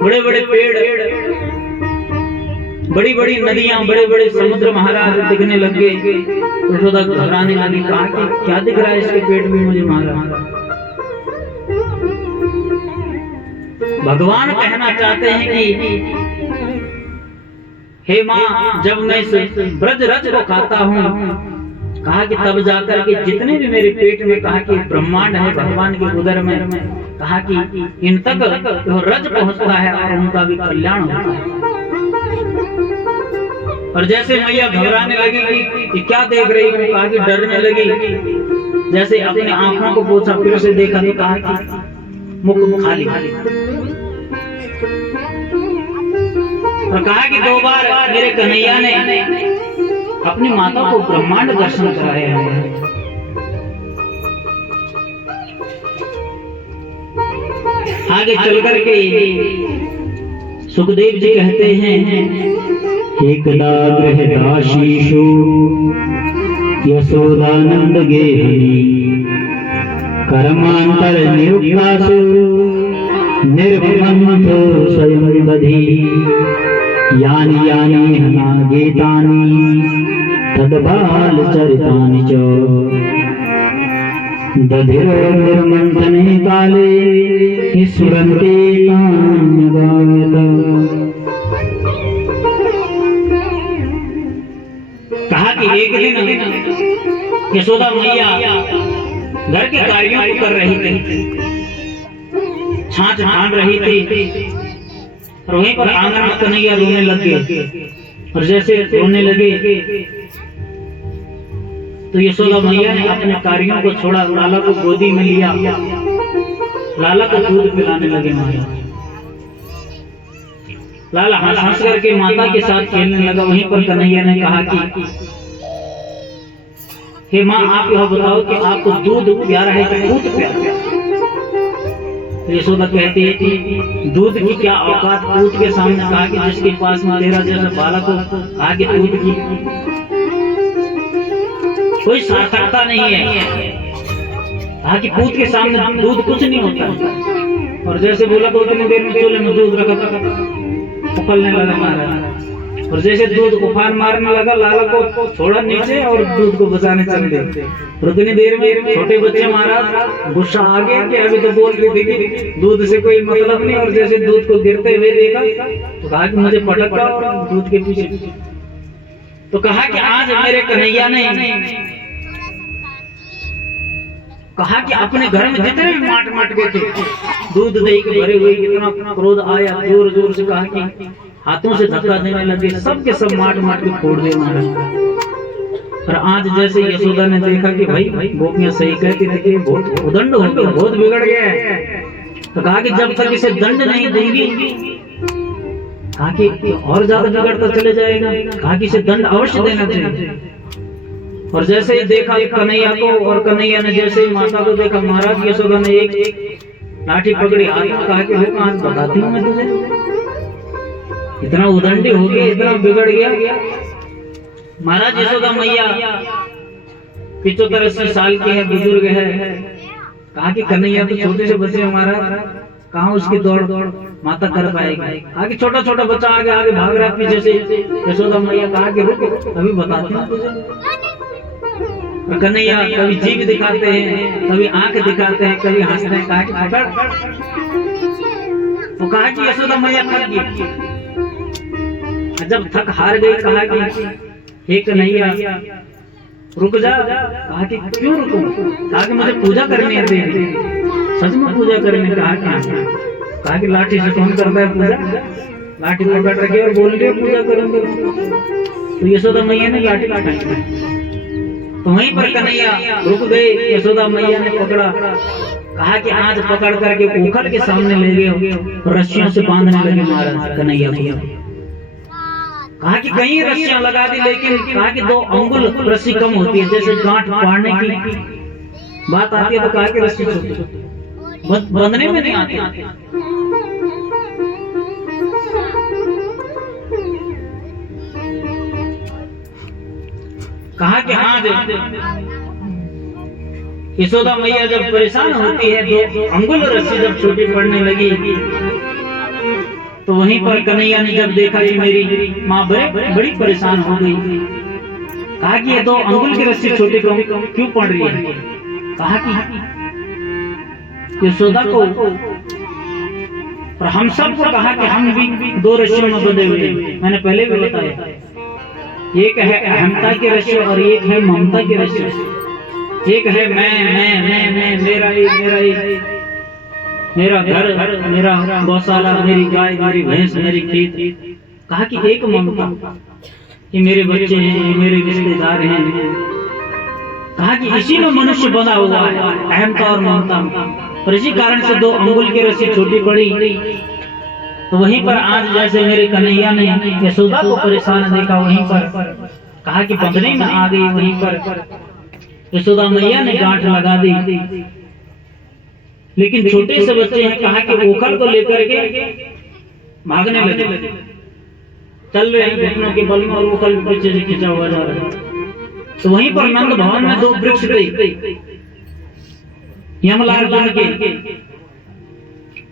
बड़े बड़े पेड़, बड़ी बड़ी नदियां, बड़े बड़े समुद्र महाराज दिखने लग गए। यशोदा घबराने लगी, कहा कि क्या दिख रहा है इसके पेट में मुझे महाराज। भगवान कहना चाहते हैं कि हे माँ, जब मैं इस ब्रज रज को खाता हूँ, कहा कि तब जाकर के जितने भी मेरे पेट में, कहा कि ब्रह्मांड है भगवान के उदर में, कहा कि इन तक रज पहुंचता है और उनका भी कल्याण होता है। और जैसे मैया घबराने लगी कि क्या देख रही हूँ, कहा कि डरने लगी। जैसे अपनी आंखों को पोछा, फिर से देखा तो कहा कि मुख खाली। और कहा कि 2 बार मेरे कन्हैया ने अपनी माता को ब्रह्मांड दर्शन कराया है। आगे चलकर के सुखदेव जी कहते हैं, एकदा गृहदाशीषु यशोदानंद गेहनी कर्मांतर निरुक्तासु निर्भवन्तो स्वयं दधि यानि यानि हना गीतानि तद्बाल चरितानि च दधिरो निर्मंथने काले स्फुरन्ते काम्यगायत। कहा कि एक दिन यशोदा मैया घर के कार्यों को कर रही थी, छाछ छान रही थी, और वहीं पर आंगन में कन्हैया रोने लग गए। और जैसे रोने लगे तो यशोदा मैया ने अपने कार्यों को छोड़ा, लाला को गोदी में लिया, लाला को दूध पिलाने लगे महाराज। लाला हंस हंस करके माता के साथ खेलने लगा। वहीं पर कन्हैया ने कहा कि हे माँ, आप यह बताओ कि आपको दूध प्यारा है कि दूध प्यारा है। यशोदा कहती है कि दूध की क्या औकात दूध के सामने। कहा कि जिसके पास में तेरा जैसा बालक हो, आगे दूध की कोई सार्थकता नहीं है। कहा कि दूध के सामने दूध कुछ नहीं होता। और जैसे बोला तो उतनी देर में चूल्हे में दूध रखा था, उफलने लगा महाराज। और जैसे दूध उफान मारने लगा, लाला को छोड़ा नीचे और दूध को बचाने चल गए। और उतनी देर में छोटे बच्चे महाराज गुस्सा आ गया कि अभी तो बोल रही थी कि दूध से कोई मतलब नहीं। और जैसे दूध को गिरते हुए देखा तो कहा कि मुझे पटका और दूध के पीछे। तो कहा कि आज मेरे कन्हैया ने कहा कि अपने घर में जितने भी माट माट गए थे दूध दही के भरे हुए, इतना क्रोध आया, जोर जोर से कहा कि हाथों से धक्का देने लगे, सब के सब माट माट के फोड़ दे महाराज। और आज जैसे यशोदा ने देखा कि भाई गोपियां सही कहती थी कि बहुत उदंड हो गया, बहुत बिगड़ गया है, तो कहा कि जब तक इसे दंड नहीं देंगी, कहा कि और ज्यादा बिगड़ता चले जाएगा। कहा कि इसे दंड अवश्य देना चाहिए। और जैसे ही देखा कन्हैया को, और कन्हैया ने जैसे ही माता को देखा, महाराज यशोदा ने एक लाठी पकड़ी हाथ में, कहा कि रुक, आज बताती हूँ मैं तुझे। इतना उदंडी हो गया, इतना बिगड़ गया। महाराज यशोदा मैया 75-80 साल की है, बुजुर्ग है। कहा कि कन्हैया तो छोटे से बच्चे हमारा, कहाँ उसकी दौड़ माता कर पाएगी। कहा कि छोटा छोटा बच्चा आगे आगे भाग रहा है पीछे से। यशोदा मैया कहा कि रुक, अभी बताती हूँ तुझे। कन्हैया कभी जीभ दिखाते हैं, कभी आंख दिखाते हैं, कभी हंसते हैं। कहा कि पकड़। वो कहा कि यशोदा मैया थक गई। जब थक हार गई, कहा कि हे कन्हैया रुक जा। कहा कि क्यों रुकूं? कहा कि मुझे पूजा करनी है, सच में पूजा करनी। कहा कि लाठी से कौन करता है पूजा? लाठी पकड़ रखी और बोल रही पूजा करूंगा। तो यशोदा मैया ने लाठी उठाई। तो वहीं पर कन्हैया रुक गए। यशोदा मैया ने पकड़ा। कहा कि आज पकड़ करके उखल के सामने ले गए, रस्सियों से बांधने लगे महाराज कन्हैया को। कहा कि कहीं रस्सियां लगा दी, लेकिन कहा कि 2 अंगुल रस्सी कम होती है। जैसे गांठ फाड़ने की बात आती है तो कहा कि रस्सी छोटी, बंधने में नहीं आती। कहा कि हाँ, यशोदा मैया जब परेशान होती है, 2 अंगुल रस्सी जब छोटी पड़ने लगी, तो वहीं पर कन्हैया ने जब देखा कि मेरी माँ बड़ी परेशान हो गई। कहा कि ये 2 अंगुल की रस्सी छोटी क्यों पड़ रही है? कहा कि यशोदा को और हम सब को कहा कि हम भी 2 रस्सियों में बंधे हुए। मैंने पहले भी बताया, एक है अहमता की रस्सी और एक है ममता की रस्सी। एक है मैं, मेरा घर, मेरा गौशाला, मेरी गाय, मेरी भैंस, मेरी खेत। कहा कि एक ममता, ये मेरे बच्चे हैं, ये मेरे रिश्तेदार हैं। कहा कि इसी में मनुष्य बना हुआ है, अहमता और ममता। और इसी कारण से 2 अंगुल की रस्सी छोटी पड़ी। तो वहीं पर आज जैसे मेरे कन्हैया ने यशोदा को परेशान देखा, वहीं पर कहा कि बंधने में आ गई। वहीं पर यशोदा मैया ने गांठ लगा दी। लेकिन छोटे से बच्चे हैं, कहा कि ओखल को लेकर के भागने लगे, चल रहे हैं घुटनों के बल में, और ओखल पीछे से खिंचा हुआ जा रहा है। तो वहीं पर नंद भवन में 2 वृक्ष थे, यमलाल बन के।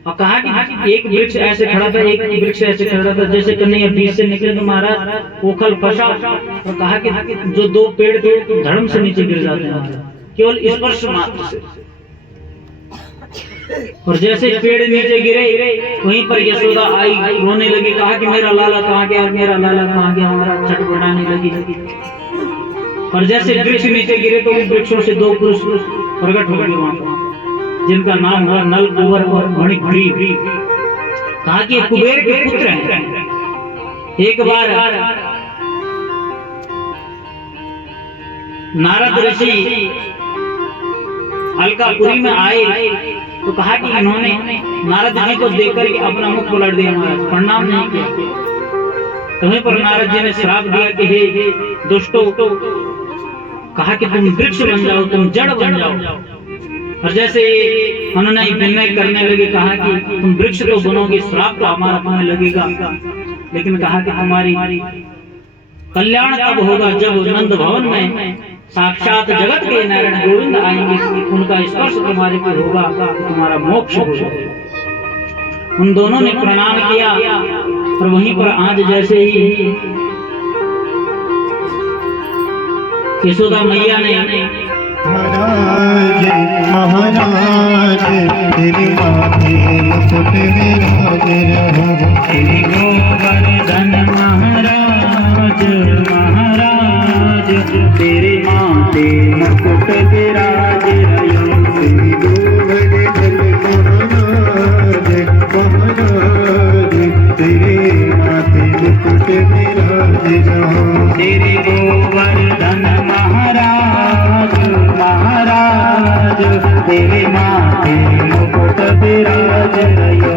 और कहा कि एक वृक्ष ऐसे खड़ा था, एक वृक्ष ऐसे खड़ा था। जैसे कन्हैया बीच से निकले तो महाराज ओखल फंसा। और कहा कि जो 2 पेड़ थे धड़म से नीचे गिर जाते हैं, केवल स्पर्श मात्र से। और जैसे पेड़ नीचे गिरे, वहीं पर यशोदा आई, रोने लगी। कहा कि मेरा लाला कहाँ गया, मेरा लाला कहाँ गया? हमारा छटपटाने लगी। और जैसे वृक्ष नीचे गिरे तो उन वृक्षों से 2 पुरुष प्रकट हो गए वहां, जिनका नाम हुआ नल, कुंवर और मणिग्रीव। कहा कि कुबेर के पुत्र हैं। एक बार नारद ऋषि अलकापुरी में आए, तो कहा कि इन्होंने नारद जी को देखकर के अपना मुख पलट दिया, महाराज प्रणाम नहीं किया। तुम्हें पर नारद जी ने श्राप दिया कि हे दुष्टो, कहा कि तुम वृक्ष बन जाओ, तुम जड़ बन जाओ। और जैसे उन्होंने विनय करने लगे, कहा कि तुम वृक्ष तो बनोगे, श्राप तो हमारा तुम्हें लगेगा। लेकिन कहा कि तुम्हारी कल्याण तब होगा जब नंद भवन में साक्षात जगत के नारायण गोविंद आएंगे, उनका स्पर्श तुम्हारे पे होगा, तुम्हारा मोक्ष होगा। उन दोनों ने प्रणाम किया। और वहीं पर आज जैसे ही यशोदा मैया ने महाराज महाराज तेरी माथे मुकुट विराज रहो, श्री गोवर्धन महाराज महाराज तेरे माथे मुकुट विराज रहो, श्री गोवर्धन महाराज महाराज तेरे माथे मुकुट विराज रहो, श्री गोवर्धन महाराज महाराज तेरे माथे मुकुट विराज रहो।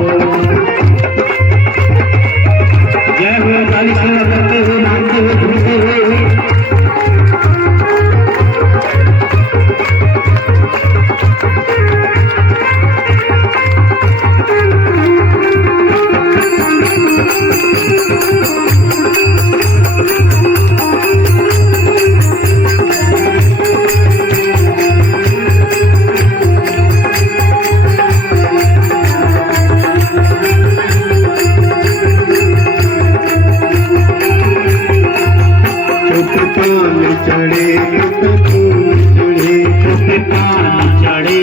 जय हो काली सेवा करते हुए नाचते हुए चढ़े पे फूल चढ़े पे पान चढ़े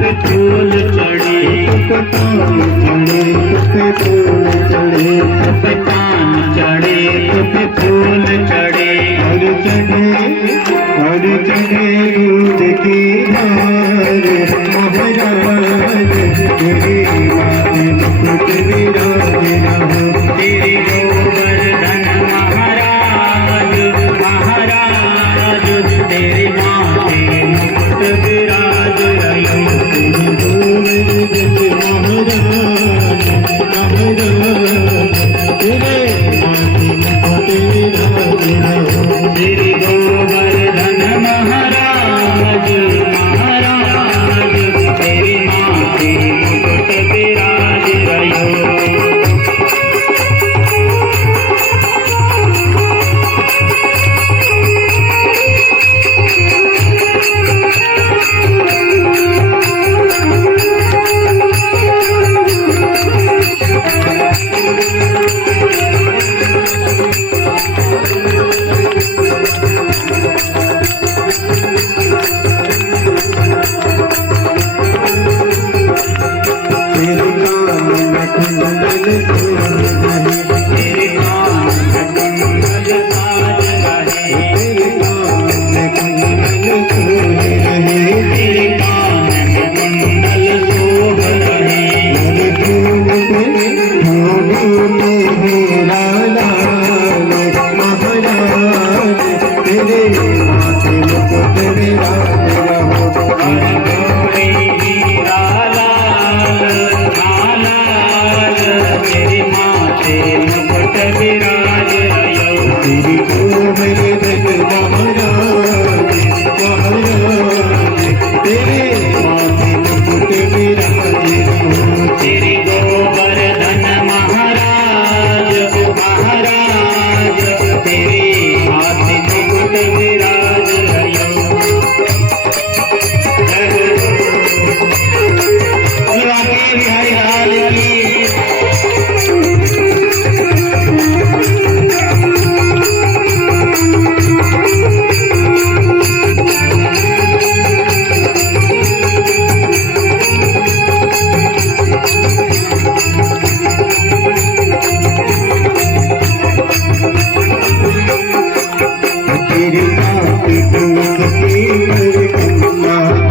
पे फूल चढ़े पे पान चढ़े पे फूल चढ़े पे पान चढ़े पे फूल चढ़े और चढ़े दूध की धार महाराज तेरी माते मुकुट विराज रहो तेरे गोवर्धन महाराज महाराज तेरे माथे मुकुट विराज रहो तेरे गोवर्धन महाराज महाराज तेरे माथे मुकुट विराज रहो तेरे कान में कुंडल साज रहे तेरे कान में कुंडल शोभ रहे तेरे माथे मुकुट विराज रहो गौरी हीरा लाल लाल तेरे माथे मुकुट विराज रहो तेरी गोवर्धन महाराज महाराज तेरे माथे मुकुट विराज रहो तेरे गोवर्धन महाराज महाराज तेरे माथे मुकुट विराज रहो बिहारी लाल की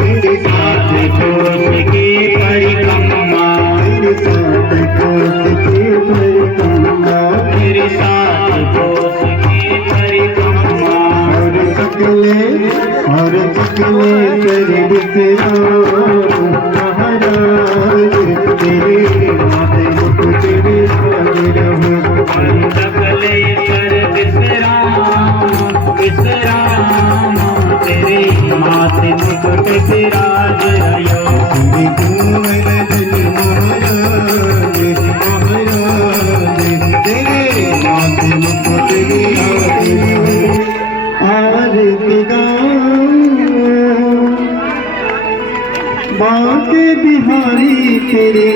तेरे साथ कोस की परिक्रमा तेरे साथ कोस की परिक्रमा तेरे साथ कोस की परिक्रमा और सकले कर बिसरो महाराज तेरे माथे मुकुट विराज रहो सकले कर विश्राम तेरे माथे मुकुट विराज रहो तेरे गोवर्धन महाराज महाराज तेरे माथे मुकुट विराज रहो आरती गाओ बांके बिहारी तेरे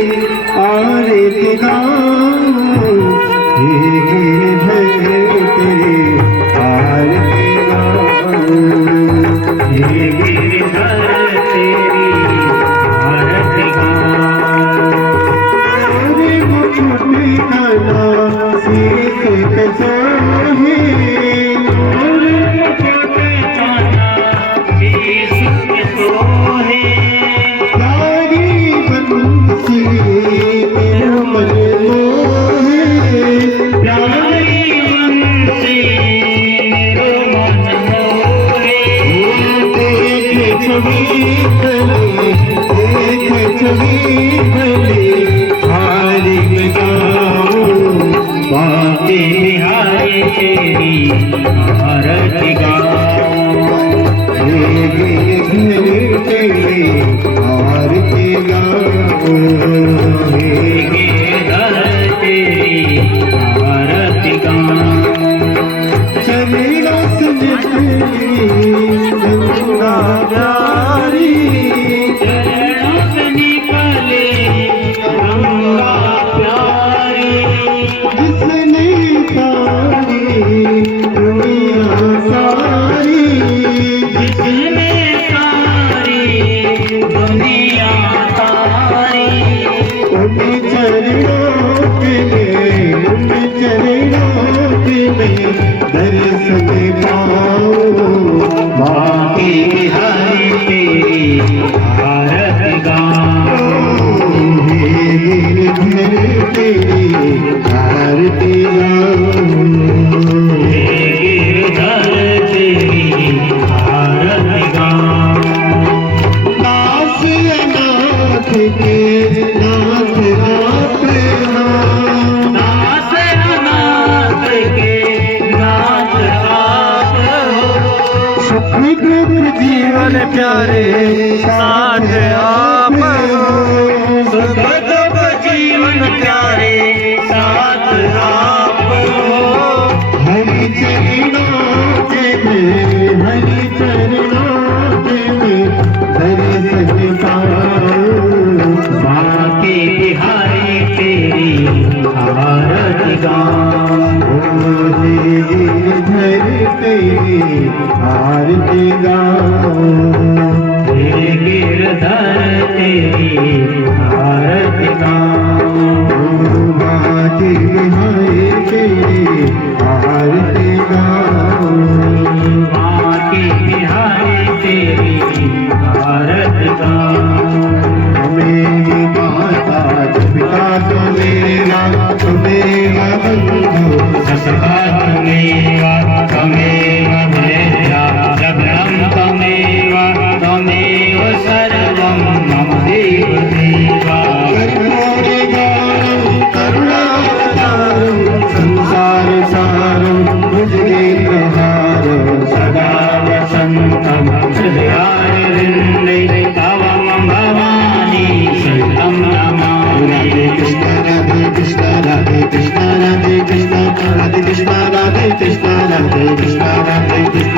आरती गाओ हे गिरधर तेरे आरती गाओ हे गिरधर तेरी आरती गाओ तेरे मुकुट काला शीश कसाहे सारी बंसी मेरा मन मोहे प्यारी बंसी मेरा मन मोहे देख छवि भले हारी में गाओ बांके बिहारी तेरी आरती गाओ आरती गाओ गिरधर तेरी आरती गाओ शरीरा गंगा प्यारी चरणों से निकले गंगा प्यारी जिसने सारी दुनिया सारी किसने सारी दुनिया तारी उन चरणों के में दर्शन पाओ बाकी बिहारी तेरी आरती गाऊं गिरधर तेरी आरती गाऊं गिरधर तेरी आरती गाऊं दास अनाथ के नाथ आप हो दास अनाथ के नाथ आप हो सुख दुख जीवन प्यारे साथ आप हो सुख दुख जीवन प्यारे साथ आप हो हरि चरणों में दर्शन पाओ बाकी बिहारी तेरी आरती गाऊं गिरधर तेरी आरती गाओ गिरधर तेरी आरती गाऊं बाकी बिहारी तेरी आरती गाओ बाकी बिहारी तेरी आरती गाऊं मेरी माता पिता तुमेरा तुमेरा बंधु सखा तमेवा तमेव मेरा जगदं तमेव तमेव सर्वं मम देव देवा करुणावतारं संसार सारं भुजगेन्द्रहारं सदा वसन्तं हृदयारविन्दे तव मम भवानी शरणं नमामि राधे कृष्ण राधे कृष्ण राधे कृष्ण राधे कृष्ण राधे कृष्ण राधे कृष्ण राधे कृष्ण